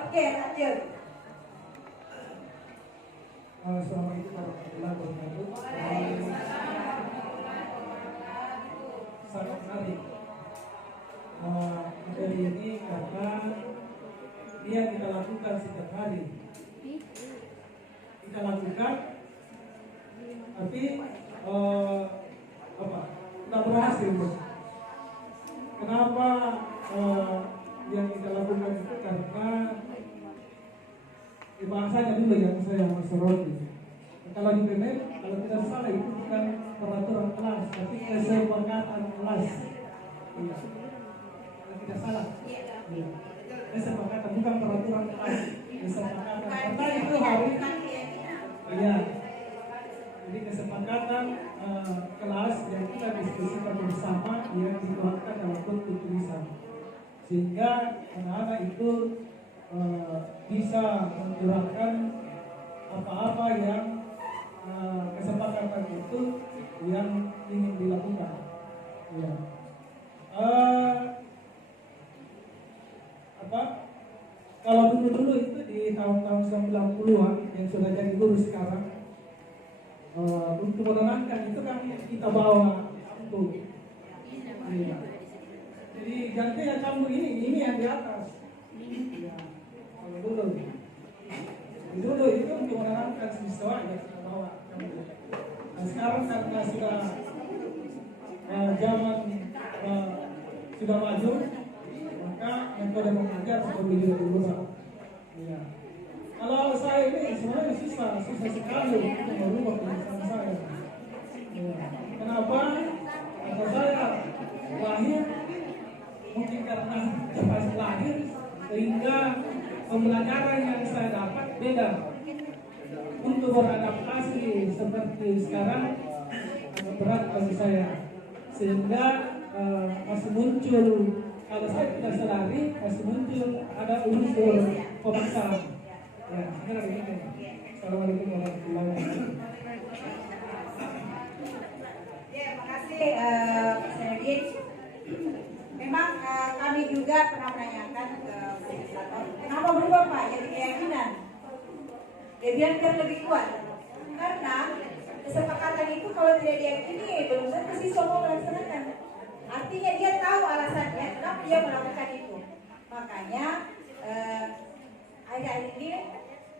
Oke, lanjut. Assalamualaikum warahmatullahi wabarakatuh. Sangat menarik materi ini karena ini yang kita lakukan setiap hari. Kita lakukan, tapi tidak berhasil. Kenapa yang kita lakukan itu? Karena bahasanya dulu yang saya soroti. Kalau di PMM, kalau tidak salah itu bukan peraturan kelas, tapi kesepakatan kelas. Iya. Kalau tidak salah. Iya. Kesepakatan bukan peraturan kelas, kesepakatan. Karena itu hari. Iya. Jadi kesepakatan kelas yang kita diskusikan bersama yang dikeluarkan dalam bentuk tulisan, sehingga anak-anak itu bisa mencurahkan apa-apa yang kesepakatan itu yang ingin dilakukan. Ya. Kalau dulu itu di tahun-tahun 90-an yang sudah jadi guru sekarang, untuk menenangkan itu kan kita bawa untuk. Ya. Jadi ganti yang kamu ini yang di atas. Ya. Dulu itu untuk menenangkan siswa yang kita bawa. Nah, sekarang karena sudah zaman sudah maju, maka metode mengajar seperti itu berubah. Ya. Kalau saya ini sebenarnya susah sekali untuk merubah kebiasaan saya. Ya. Kenapa? Karena saya lahir mungkin karena cepat lahir sehingga pembelajaran yang saya dapat beda. Untuk beradaptasi seperti sekarang agak berat bagi saya, sehingga masih muncul, kalau saya tidak sadari masih muncul ada unsur pemaksaan. Ya, sekarang begini. Assalamualaikum warahmatullahi wabarakatuh. Ya, makasih Pak Senedin. Memang kami juga pernah menanyakan ke legislator, kenapa berubah Pak jadi keyakinan? Dia bilang biar lebih kuat. Karena kesepakatan itu kalau tidak diyakini belum tentu siswa mau melaksanakan. Artinya dia tahu alasannya kenapa dia melakukan itu. Makanya akhir-akhir ini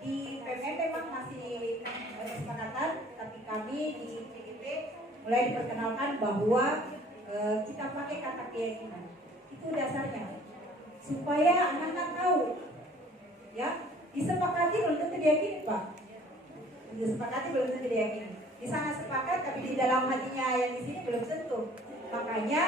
di PMM memang masih ada kesepakatan, tapi kami di CGP mulai diperkenalkan bahwa kita pakai kata keyakinan. Itu dasarnya supaya anak-anak tahu, ya, disepakati belum tentu diyakini Pak, disepakati belum tentu diyakini. di sana sepakat, tapi di dalam hatinya yang di sini belum tentu. Makanya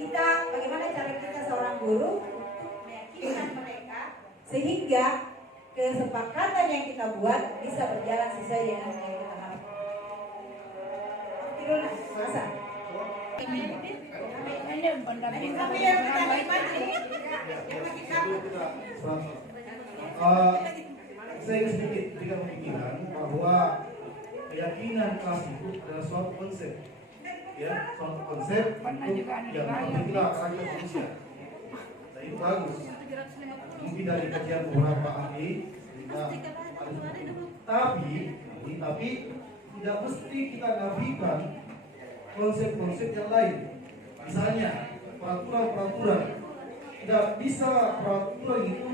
kita, bagaimana cara kita seorang guru untuk meyakinkan mereka sehingga kesepakatan yang kita buat bisa berjalan sesuai dengan yang kita harapkan. Kiruna, masa? Saya ingin sedikit berikan pemikiran bahwa keyakinan kelas itu adalah suatu konsep, ya, suatu konsep untuk yang membentuklah karakter manusia. Dan itu bagus. Mungkin dari kajian beberapa ahli, tapi tidak mesti kita nafikan konsep-konsep yang lain. Misalnya peraturan-peraturan, tidak bisa peraturan itu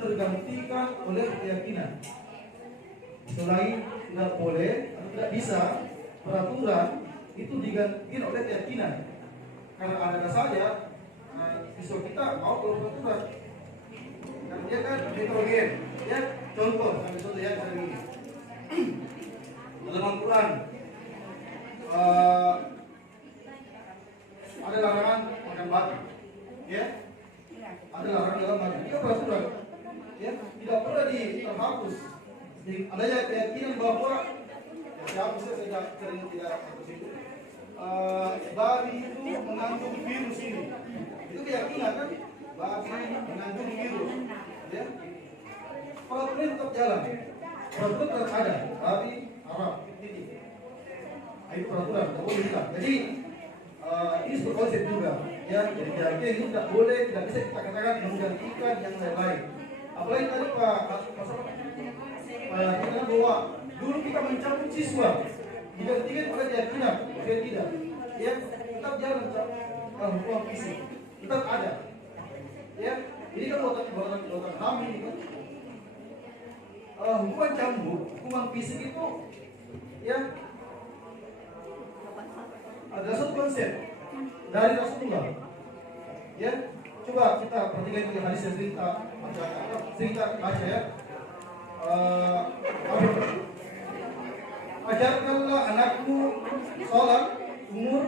tergantikan oleh keyakinan. Selain tidak boleh atau tidak bisa peraturan itu digantikan oleh keyakinan. Karena ada saja siswa kita mau peraturan. Karena dia kan heterogen. Ya, contoh ya dari ini. Dalam Al-Quran ada larangan makan batu, ya, ada larangan dalam batu. Itu peraturan, ya, tidak pernah terhapus. Adanya keyakinan bahwa saya tidak hapus itu. Babi itu mengandung virus ini. Itu keyakinan kan? Babi mengandung virus, ya. Peraturan tetap jalan. Peraturan tetap ada. Babi Arab, ini. Itu peraturan, tidak boleh hilang. Jadi ini sebuah konsep juga, ya. Jadi kira-kira itu tidak boleh, tidak bisa kita katakan menggantikan yang lain-lain. Apalagi tadi Pak kita bahwa dulu kita mencabut siswa digantikan oleh keyakinan, dia tidak, ya, tetap jalan hukuman fisik, tetap ada, ya. Ini kan perbuatan HAM ini kan. Hukuman cambuk, hukuman fisik itu, ya, ada satu konsep dari Rasulullah, ya. Coba kita perhatikan di hadis yang cerita baca ya. Ajarkanlah anakmu sholat umur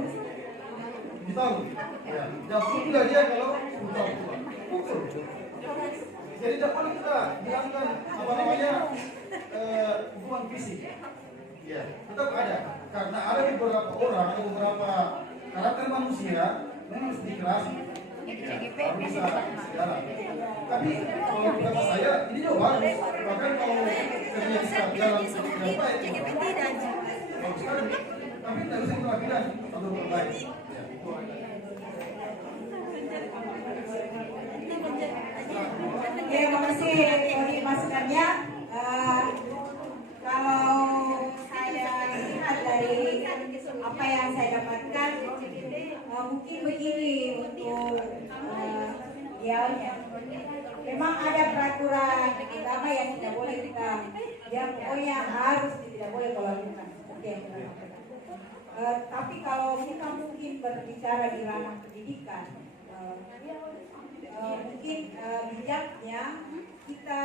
7 tahun, ya. Dan pukullah dia kalau 10 tahun. Pukul. Jadi tidak boleh kita hilangkan hukuman fisik. Ya, tetap ada. Karena ada beberapa orang, ada beberapa karakter manusia memang harus dikerasi. Ya, bisa segala. Tapi kalau kata saya ini juga bagus. Bahkan kalau ternyata jalan tidak baik, bagus sekali. Tapi tidak bisa kita lakukan atau terbaik. Ya, makasih untuk masukannya. Kalau saya lihat dari apa yang saya dapatkan, mungkin begini untuk memang ada peraturan agama yang tidak boleh kita, ya, pokoknya harus tidak boleh kalau lakukan. Oke. Tapi kalau kita mungkin berbicara di ranah pendidikan, mungkin bijaknya kita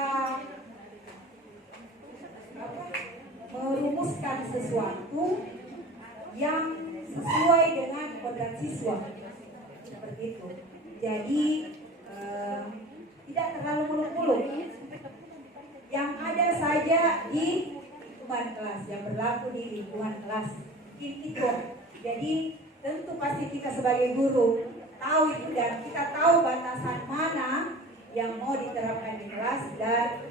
merumuskan sesuatu yang sesuai dengan kodrat siswa, seperti itu. Jadi tidak terlalu muluk-muluk, yang ada saja di lingkungan kelas, yang berlaku di lingkungan kelas, itu. Jadi tentu pasti kita sebagai guru tahu itu, dan kita tahu batasan mana yang mau diterapkan di kelas dan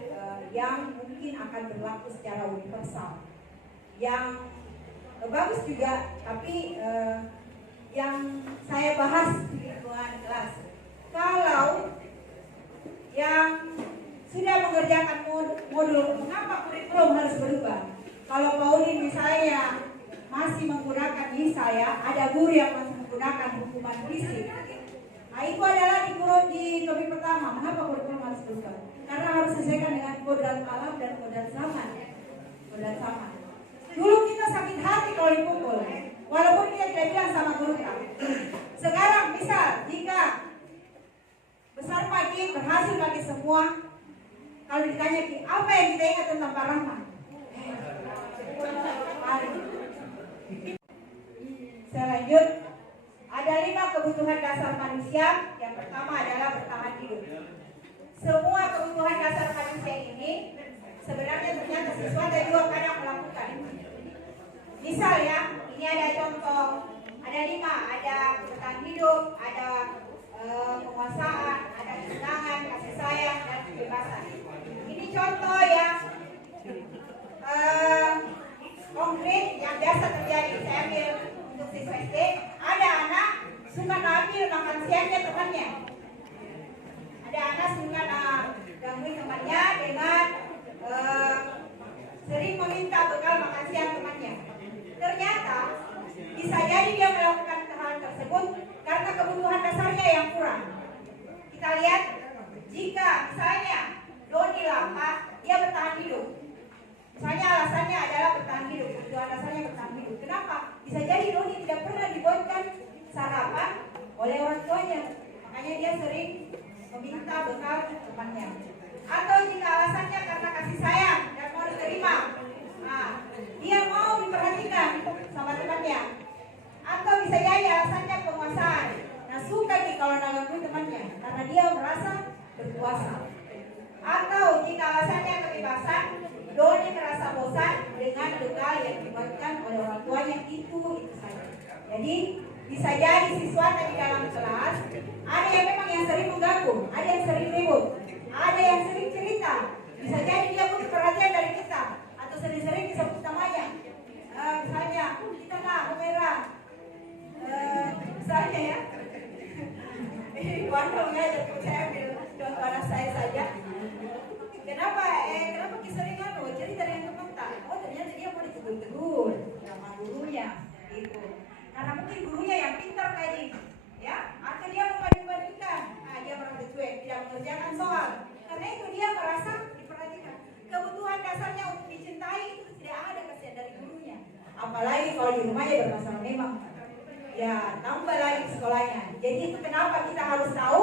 yang mungkin akan berlaku secara universal. Yang bagus juga, tapi yang saya bahas di lingkungan kelas, kalau yang sudah mengerjakan modul, mengapa kurikulum harus berubah? Kalau Pauline misalnya masih menggunakan saya, ada guru yang masih menggunakan hukuman fisik. Nah, itu adalah di topik pertama, mengapa kurikulum harus berubah? Karena harus sesuaikan dengan kodrat alam dan kodrat zaman. Kodrat zaman. Dulu kita sakit hati kalau dipukul, walaupun kita tidak bilang sama guru kita. Sekarang misal jika besar pagi berhasil bagi semua, kalau ditanya apa yang kita ingat tentang Pak Rahman, Selanjut, ada 5 kebutuhan dasar manusia. Yang pertama adalah bertahan hidup. Semua kebutuhan dasar manusia ini sebenarnya ternyata siswa juga kadang melakukan. Misal ya, ini ada contoh, ada 5, ada bertahan hidup, ada penguasaan, ada kesenangan, kasih sayang, dan kebebasan. Ini contoh ya konkret yang biasa terjadi. Saya ambil untuk siswa SD, ada anak suka ambil makan siangnya temannya. Ada anak suka gangguin temannya dengan sering meminta bekal makan siang temannya. Ternyata bisa jadi dia melakukan hal tersebut karena kebutuhan dasarnya yang kurang. Kita lihat, jika misalnya Doni lapar, dia bertahan hidup. Misalnya alasannya adalah bertahan hidup, kebutuhan dasarnya bertahan hidup. Kenapa? Bisa jadi Doni tidak pernah dibuatkan sarapan oleh orang tuanya, makanya dia sering meminta bekal temannya. Atau jika alasannya karena kasih sayang dan mau diterima, dia mau diperhatikan sama temannya. Atau bisa jadi alasannya penguasaan. Nah, suka nih kalau gangguin temannya karena dia merasa berkuasa. Atau jika alasannya kebebasan, Doni merasa bosan dengan bekal yang dibuatkan oleh orang tuanya itu saja. Jadi bisa jadi siswa di dalam kelas ada yang memang yang sering mengganggu, ada yang sering ribut, ada yang sering cerita. Bisa jadi dia butuh perhatian dari kita atau sering-sering disebut namanya. Misalnya kita merah, misalnya ya. Ini Wanda ya, saya ambil contoh anak saya saja. Kenapa sering cerita dengan teman tak? Oh ternyata dia mau ditegur sama gurunya, gitu. Karena mungkin gurunya yang pintar tadi, ya, atau dia membanding-bandingkan. Nah, dia merasa cuek, tidak mengerjakan soal. Karena itu dia merasa diperhatikan. Kebutuhan dasarnya untuk dicintai itu tidak ada kasihan dari gurunya. Apalagi kalau di rumahnya bermasalah memang, ya tambah lagi sekolahnya. Jadi itu kenapa kita harus tahu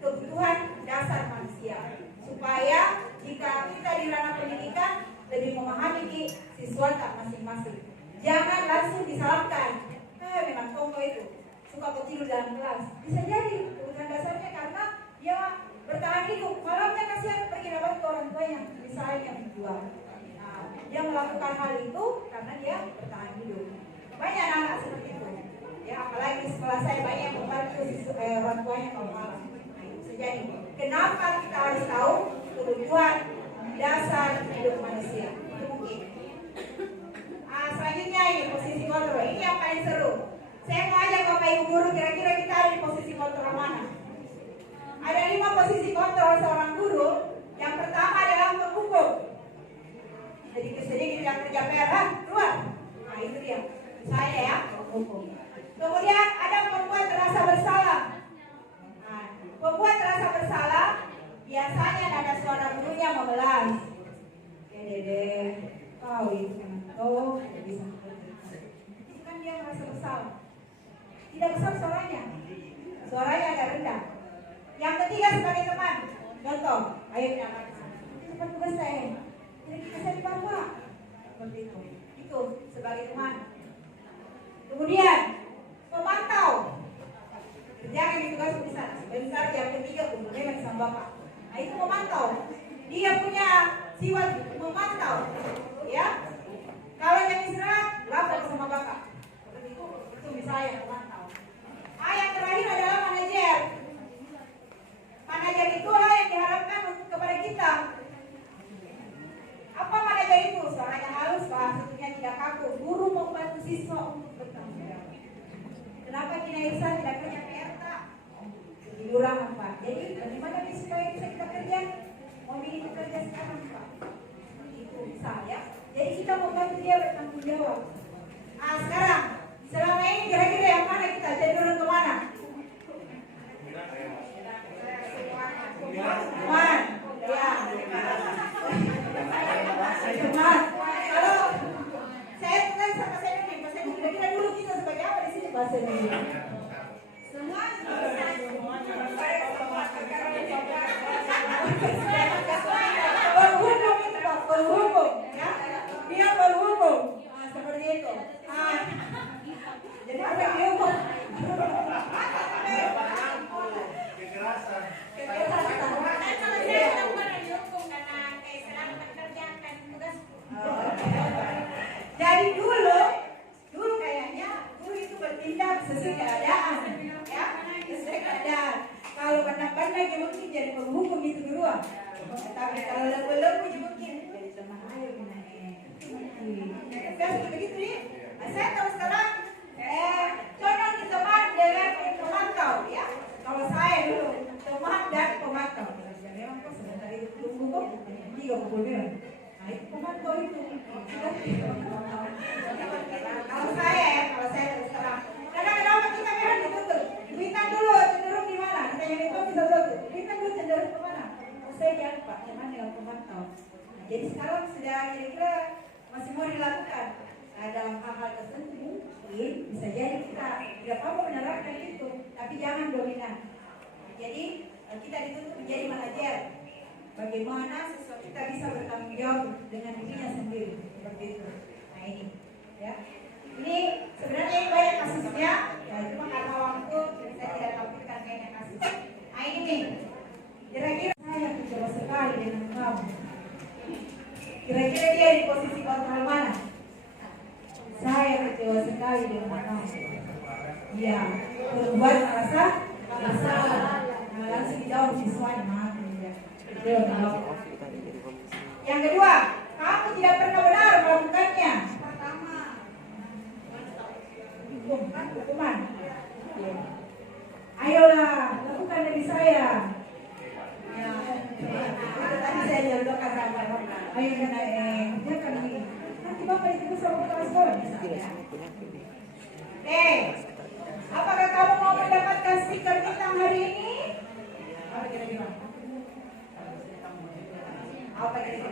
kebutuhan dasar manusia, supaya jika kita di ranah pendidikan lebih memahami di siswa masing-masing. Jangan langsung disalahkan. Memang Kongo itu suka ketidur dalam kelas. Bisa jadi kebutuhan dasarnya karena dia bertahan hidup. Malamnya kasihan pergi dapat ke orang tuanya, misalnya menjual. Nah, dia melakukan hal itu karena dia bertahan hidup. Banyak anak seperti itu. Ya, apalagi di sekolah saya banyak yang membantu orang tuanya kalau malam. Nah, itu bisa jadi. Kenapa kita harus tahu kebutuhan dasar hidup manusia? Itu mungkin. Selanjutnya ini posisi kontrol. Ini yang paling seru. Saya mau ajak Bapak Ibu guru, kira-kira kita ada di posisi kontrol mana? Ada 5 posisi kontrol seorang guru. Yang pertama adalah penghukum. Jadi sedikit yang kerja PR, keluar. Nah itu dia. Saya ya, penghukum. Kemudian ada pembuat rasa bersalah. Nah, pembuat rasa bersalah biasanya ada suara gurunya membelas. Ya dede, kau itu kan kau bisa. Itu kan dia merasa bersalah. Tidak besar suaranya agak rendah. Yang ketiga sebagai teman, contoh, ayo kita makan. Cepat tugas saya. Jadi kita saya dibawa. Seperti itu. Itu sebagai teman. Kemudian pemantau. Kerjakan itu tugas bisa sebentar. Yang ketiga kumpulnya sama bapak. Nah itu memantau. Dia punya sifat memantau. Ya. Kalau yang istirahat, lapor sama bapak. Itu misalnya memantau. Yang terakhir adalah manajer. Manajer itulah yang diharapkan kepada kita. Apa manajer itu? Suaranya halus, bahasanya tidak kaku. Guru membantu siswa untuk bertanggung jawab. Kenapa Kina Irsa tidak kerja PR tak? Tiduran Pak. Jadi bagaimana supaya bisa kita kerja? Mau itu kerja sekarang Pak. Itu bisa ya. Jadi kita membantu dia bertanggung jawab. Sekarang selama ini kira-kira yang mana kita cenderung kemana? Teman, ya. Teman. Kalau saya tulis sama saya nih, bahasa Indonesia. Kira dulu kita sebagai apa di sini bahasa Indonesia? Semua. Berhubung itu Pak, berhubung, ya. Dia berhubung. biasa begitu nih. Nah, saya terus terang condong di teman dengan pemantau ya. Kalau saya dulu teman dan pemantau. Memang kok sebentar itu tunggu kok 3 Nah itu pemantau itu. Kalau saya terus terang. Kadang-kadang kita memang ditutup. Bintang dulu cenderung di mana? Kita yang itu bisa tutup. Bintang dulu cenderung ke mana? Saya jangan Pak, teman dengan pemantau. Nah, jadi sekarang sudah kira-kira masih mau dilakukan. Nah, dalam hal-hal tertentu mungkin bisa jadi kita tidak apa menerapkan itu, tapi jangan dominan. Jadi kita dituntut menjadi manajer. Bagaimana sesuatu kita bisa bertanggung jawab dengan dirinya sendiri seperti itu. Nah ini, ya. Ini sebenarnya banyak kasusnya. Ya cuma karena waktu saya tidak tampilkan banyak kasus. Nah ini nih, kira-kira saya kecewa sekali dengan kamu. Kira-kira dia di posisi kontrol mana? Saya kecewa sekali dengan kamu. Ya, berbuat merasa bersalah. Nah, langsung dijawab siswanya maaf ya. Yang kedua, kamu tidak pernah benar melakukannya. Pertama, hukuman. Ayolah, lakukan dari saya. Ya, tadi saya jodohkan sama ayo kena dia kan ini. Nanti bapak itu sama kepala sekolah bisa ya. Apakah kamu mau mendapatkan stiker bintang hari ini? Apa kira-kira? Apa kira-kira?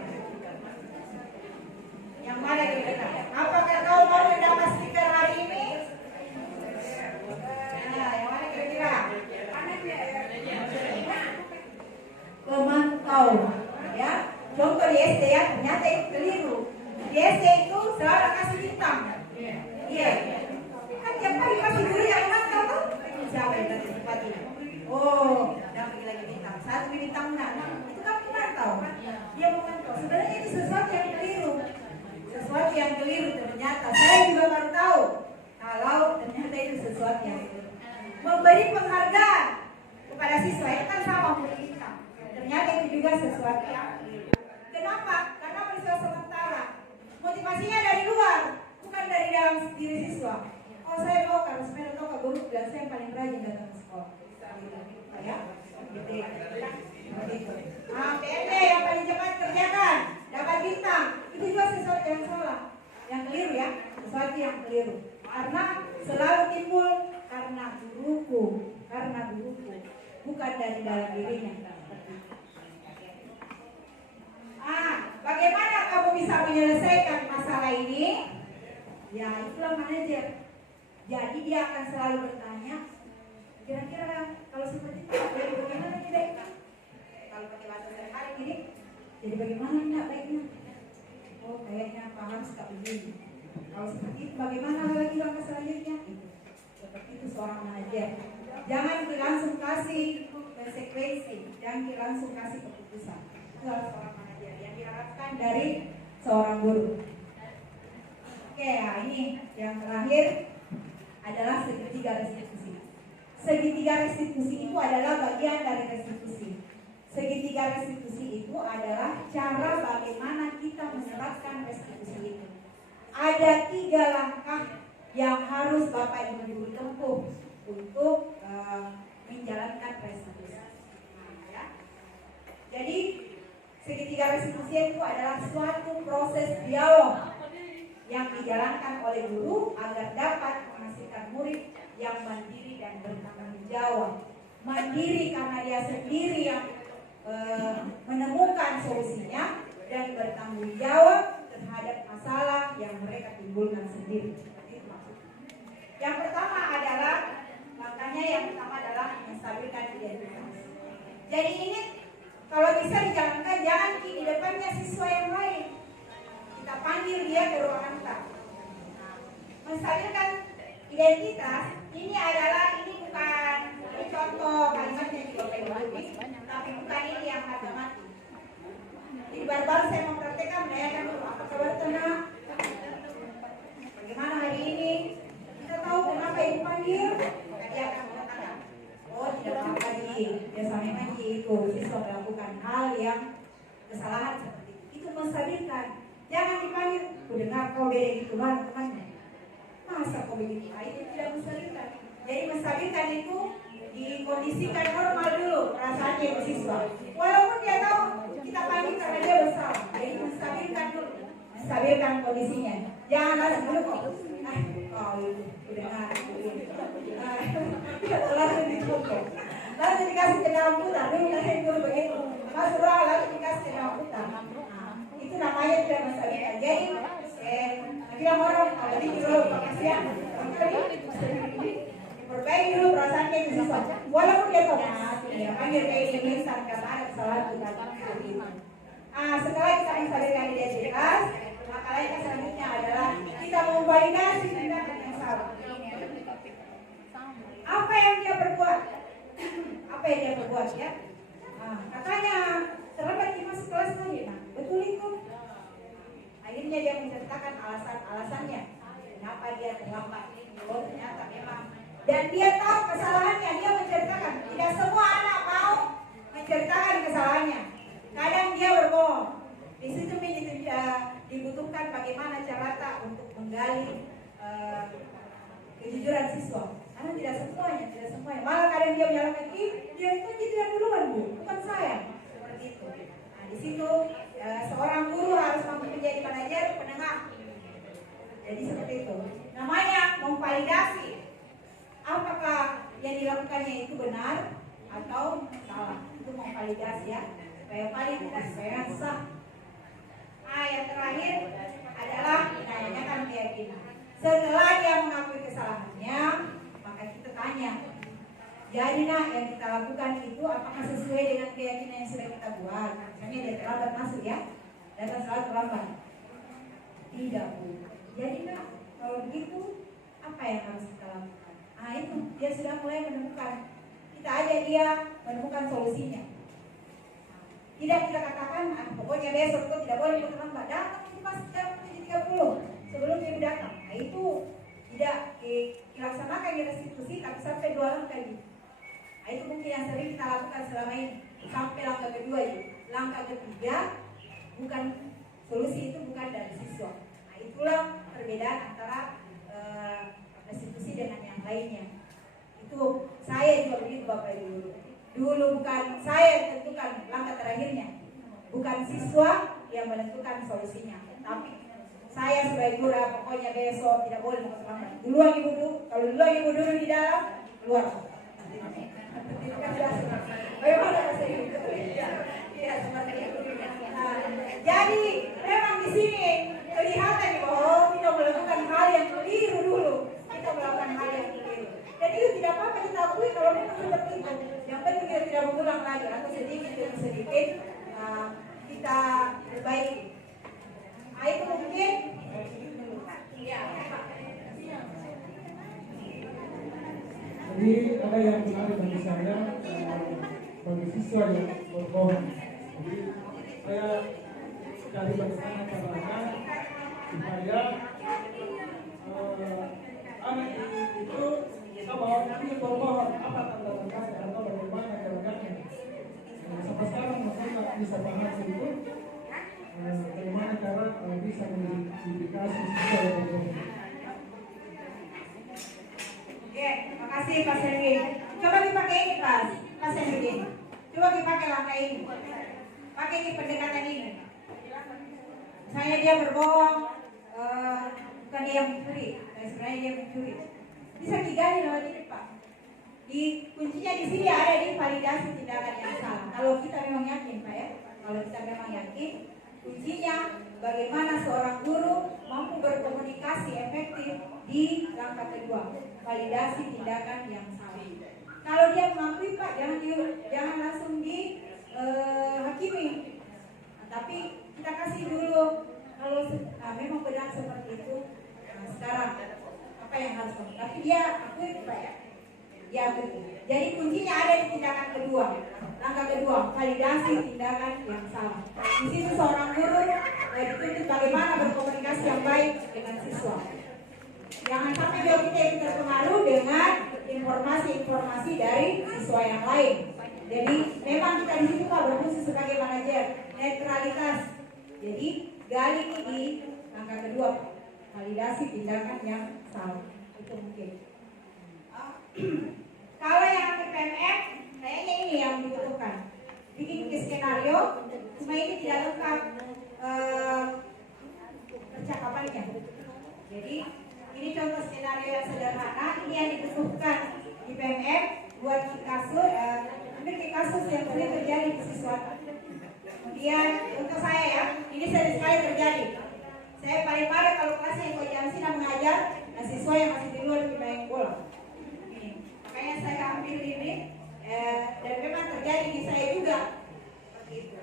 Yang mana kira-kira? Apakah kau mau mendapat stiker hari ini? Nah, yang mana kira-kira? Pemantau, ya. Contoh di SD ya, ternyata itu keliru. Di SD itu selalu kasih bintang. Iya. Kan tiap hari pasti guru yang mantau tuh. Siapa yang kasih tempat ini? Oh, dan lagi bintang. 1 bintang nah, itu kan pemantau. Dia memantau. Sebenarnya itu sesuatu yang keliru. Sesuatu yang keliru ternyata. Saya juga baru tahu kalau ternyata itu sesuatu yang keliru. Memberi penghargaan kepada siswa itu kan sama memberi bintang. Ternyata itu juga sesuatu yang keliru. Kenapa? Karena peristiwa sementara. Motivasinya dari luar, bukan dari dalam diri siswa. Oh saya mau karena sebenarnya tahu guru dan saya paling rajin datang ke sekolah. Ya, gitu ya. PND yang paling cepat kerjakan, dapat bintang. Itu juga sesuatu yang salah, yang keliru ya, sesuatu yang keliru. Karena selalu timbul karena guruku, bukan dari dalam dirinya. Bagaimana kamu bisa menyelesaikan masalah ini? Ya, itulah manajer. Jadi dia akan selalu bertanya, kira-kira kalau seperti itu, jadi bagaimana nih baiknya? Kalau pakai bahasa sehari-hari gini, jadi bagaimana enggak baiknya? Oh, kayaknya paham sekali begini. Kalau seperti itu, bagaimana lagi langkah selanjutnya? Seperti itu seorang manajer. Jangan langsung kasih konsekuensi, jangan langsung kasih keputusan. Itu adalah seorang manajer yang diharapkan dari seorang guru. Oke, ya ini yang terakhir adalah segitiga restitusi. Segitiga restitusi itu adalah bagian dari restitusi. Segitiga restitusi itu adalah cara bagaimana kita menerapkan restitusi itu. Ada 3 langkah yang harus Bapak Ibu tempuh untuk menjalankan restitusi. Ya. Jadi segitiga restitusi itu adalah suatu proses dialog yang dijalankan oleh guru agar dapat menghasilkan murid yang mandiri dan bertanggung jawab. Mandiri karena dia sendiri yang menemukan solusinya dan bertanggung jawab terhadap masalah yang mereka timbulkan sendiri. Itu maksudnya. Yang pertama adalah langkahnya yang pertama adalah menstabilkan identitas. Jadi ini kalau bisa dijalankan jangan di depannya siswa yang lain. Kita panggil dia ke ruangan kita. Menstabilkan identitas ini bukan ini contoh kalimatnya juga baik, tapi bukan ini yang kata mati. Jadi baru-baru saya mempraktekkan menanyakan dulu apa kabar tenang, bagaimana hari ini, kita tahu kenapa ibu panggil, dia akan mengatakan, oh tidak apa-apa biasanya memang itu siswa melakukan hal yang kesalahan seperti itu menstabilkan. Jangan dipanggil, ku dengar kau beda gitu teman-teman. Masa kau begitu? Itu tidak menstabilkan. Jadi menstabilkan itu dikondisikan normal dulu perasaannya siswa. Walaupun dia tahu kita panggil karena dia bersalah. Jadi menstabilkan dulu, menstabilkan kondisinya. Jangan langsung dulu kok. Kau udah langsung dipukul. Langsung dikasih cendawan putar. Dulu begitu. Masuk langsung dikasih cendawan putar. Itu namanya tidak menstabilkan. Jadi akhirnya orang jadi dulu kasihan. Perbaiki dulu perasaannya itu siswa. Walaupun dia tahu ya panggil kayak ini karena ada kesalahan bukan seperti itu. Setelah kita menstabilkan identitas, maka yang selanjutnya adalah kita memvalidasi tindakan yang salah. Apa yang dia perbuat? Apa yang dia perbuat ya? Katanya terlambat di masuk kelas tadi. Betul itu. Akhirnya dia menceritakan alasan-alasannya kenapa dia terlambat. Oh ternyata memang. Dan dia tahu kesalahannya. Dia menceritakan. Tidak semua anak mau menceritakan kesalahannya. Kadang dia berbohong. Di situ dibutuhkan bagaimana cara untuk menggali kejujuran siswa. Karena tidak semuanya. Malah kadang dia menyalahkan, dia itu tidak duluan bu, bukan saya. Seperti itu. Nah di situ seorang guru harus mampu menjadi manajer penengah. Jadi seperti itu. Namanya memvalidasi. Apakah yang dilakukannya itu benar atau salah? Itu memvalidasi ya. Supaya valid dan supaya sah. Yang terakhir adalah menanyakan keyakinan. Setelah dia mengakui kesalahannya, maka kita tanya, jadi yang kita lakukan itu apakah sesuai dengan keyakinan yang sudah kita buat? Misalnya dia terlambat masuk ya, datang saat terlambat. Tidak bu. Jadi kalau begitu apa yang harus kita lakukan? Itu dia sudah mulai menemukan. Kita ajak dia menemukan solusinya. Tidak kita katakan, pokoknya besok kau tidak boleh terlambat. Datang pas jam 7.30 sebelum dia datang. Itu tidak dilaksanakan di restitusi, tapi sampai 2 langkah gitu. Itu mungkin yang sering kita lakukan selama ini. Sampai langkah kedua itu. Langkah ketiga, bukan solusi itu bukan dari siswa. Itulah perbedaan antara restitusi dengan yang lainnya. Itu saya juga begitu Bapak Ibu. Dulu bukan saya yang tentukan langkah terakhirnya, bukan siswa yang menentukan solusinya, tapi saya sebagai guru pokoknya besok tidak boleh terlambat. Duluan ibu dulu, kalau duluan ibu dulu di dalam, keluar. Bagaimana bahasa ibu? Iya seperti itu. Jadi memang di sini kelihatan bahwa kita melakukan hal yang keliru dulu. Kita melakukan hal yang keliru. Dan itu tidak apa-apa kita akui kalau memang seperti itu. Yang penting kita tidak mengulang lagi atau sedikit demi sedikit kita perbaiki. Itu mungkin ya. Jadi ada yang menarik bagi saya bagi siswa yang berbohong. Jadi saya cari bagaimana caranya supaya anak itu bahwa dia berbohong apa tanda-tandanya atau bagaimana caranya. Sampai sekarang masih tak bisa paham sedikit bagaimana cara bisa mengidentifikasi siswa yang berbohong. Oke, makasih Pak Sergi. Coba dipakai ini Pak Sergi. Coba dipakai langkah ini. Pakai ini pendekatan ini. Misalnya dia berbohong, bukan dia yang mencuri, tapi sebenarnya dia mencuri. Bisa digali lewat ini Pak. Kuncinya di sini ada di validasi tindakan yang salah. Kalau kita memang yakin Pak ya, kalau kita memang yakin, kuncinya bagaimana seorang guru mampu berkomunikasi efektif di langkah kedua, validasi tindakan yang salah. Kalau dia mengakui Pak, jangan langsung dihakimi, tapi kita kasih dulu kalau memang benar seperti itu. Sekarang apa yang harus kamu? Tapi dia akui Pak ya. Ya, jadi kuncinya ada di tindakan kedua. Langkah kedua, validasi tindakan yang salah. Di situ seorang guru dituntut bagaimana berkomunikasi yang baik dengan siswa. Jangan sampai kita itu terpengaruh dengan informasi-informasi dari siswa yang lain. Jadi memang kita di situ Pak berfungsi sebagai manajer netralitas. Jadi gali di langkah kedua. validasi tindakan yang salah. Itu mungkin. Kalau yang PPMF, kayaknya ini yang dibutuhkan. Bikin skenario, cuma ini tidak lengkap percakapannya. Jadi ini contoh skenario yang sederhana. Ini yang dibutuhkan di PMF buat kasus, kasus yang sering terjadi di siswa. Kemudian untuk saya ya, ini sering sekali terjadi. Saya paling marah kalau kelasnya yang jam sini mengajar, dan siswa yang masih di luar main bola. Makanya saya ambil ini, dan memang terjadi di saya juga. Seperti itu.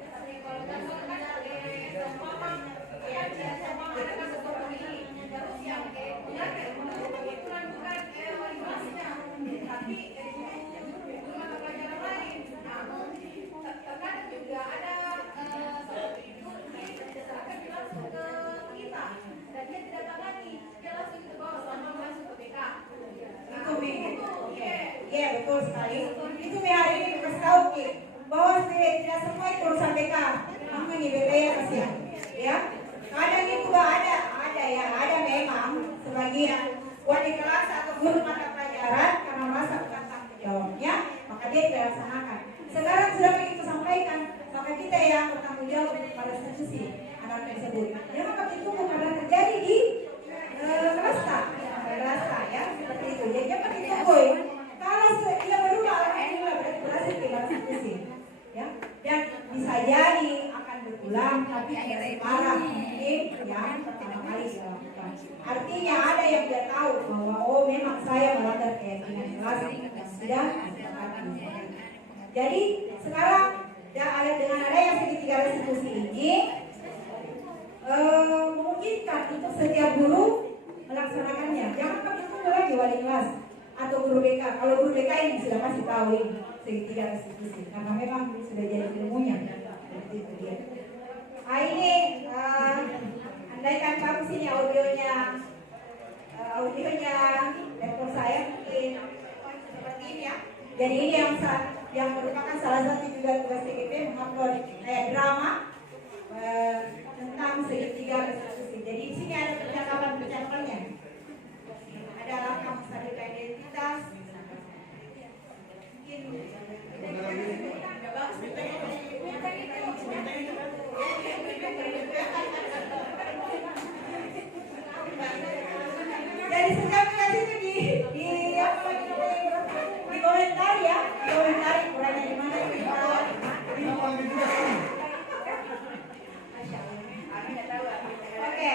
Iya betul sekali. Itu hari ini dikasih tahu bahwa tidak semua itu urusan BK. Maka nih BK ya kasihan. Ya, kadang itu ada memang sebagian wali kelas atau guru mata pelajaran karena merasa bukan tanggung jawabnya, maka dia tidak laksanakan. Sekarang sudah begitu sampaikan, maka kita yang bertanggung jawab pada institusi anak tersebut. Ya maka ditunggu karena terjadi di kelas ya seperti itu. Jadi dapat ditunggu. Kalau dia berubah, alhamdulillah berarti berhasil di institusi. Ya, dan bisa jadi akan berulang, tapi tidak separah mungkin yang pertama kali dilakukan. Artinya ada yang dia tahu bahwa oh memang saya melanggar keyakinan kelas dan sudah disepakati. Jadi sekarang dengan adanya segitiga restitusi ini memungkinkan untuk setiap guru melaksanakannya. Jangan kami tunggu lagi wali kelas atau guru BK. Kalau guru BK ini sudah pasti tahu ini segitiga restitusi karena memang sudah jadi ilmunya. Itu dia. Nah ini andaikan kamu sini audionya laptop saya mungkin seperti ini ya. Jadi ini yang merupakan salah satu juga tugas TGP mengupload drama tentang segitiga restitusi. Jadi di sini ada percakapannya. Ada langkah menstabilkan identitas. Jadi setiap kasih itu di komentar ya, di komentar ukurannya di mana ini. Oke,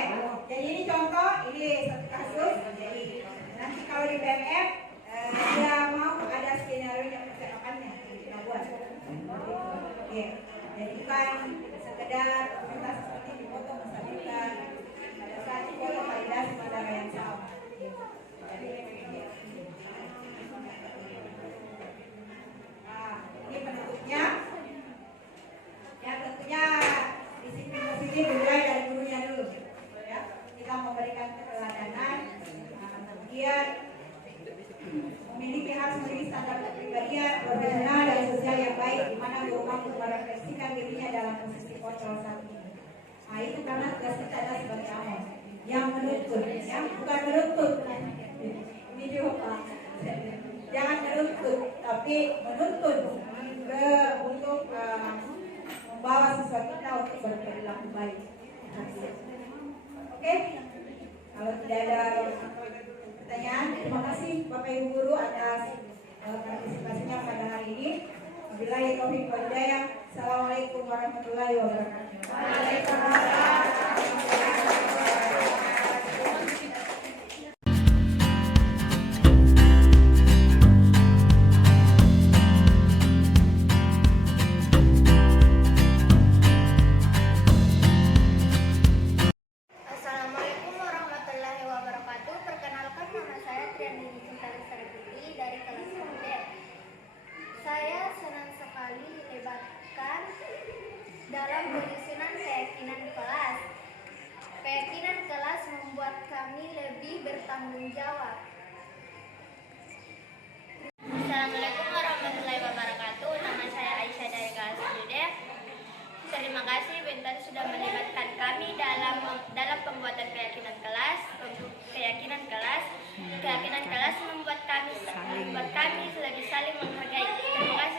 jadi ini contoh, ini satu kasus. Jadi nanti kalau di BMF dia mau ada skenario yang percakapannya kita buat. Oke, jadi bukan sekedar komentar seperti di foto menstabilkan pada saat di foto validasi pada yang sama. Nah, ini penutupnya. Ya tentunya disiplin positif dimulai dari gurunya dulu. Ya, kita memberikan keteladanan, kemudian memiliki harus memiliki standar kepribadian, profesional dan sosial yang baik, di mana guru mampu merefleksikan dirinya dalam posisi kontrol saat ini. Nah itu karena tugas kita adalah sebagai amon yang menuntut, ya bukan menuntut. Ini juga Pak. Jangan menuntut, tapi menuntut untuk membawa siswa kita untuk berperilaku baik. Oke? Kalau tidak ada pertanyaan, terima kasih Bapak Ibu Guru atas partisipasinya pada hari ini. Wabillahi taufiq wal hidayah. Assalamualaikum warahmatullahi wabarakatuh. Waalaikumsalam. Assalamualaikum warahmatullahi wabarakatuh. Perkenalkan, nama saya Triani Cinta Putri dari kelas 1D. Saya senang sekali dilibatkan dalam penyusunan keyakinan kelas. kelas membuat kami lebih saling menghargai. Terima kasih.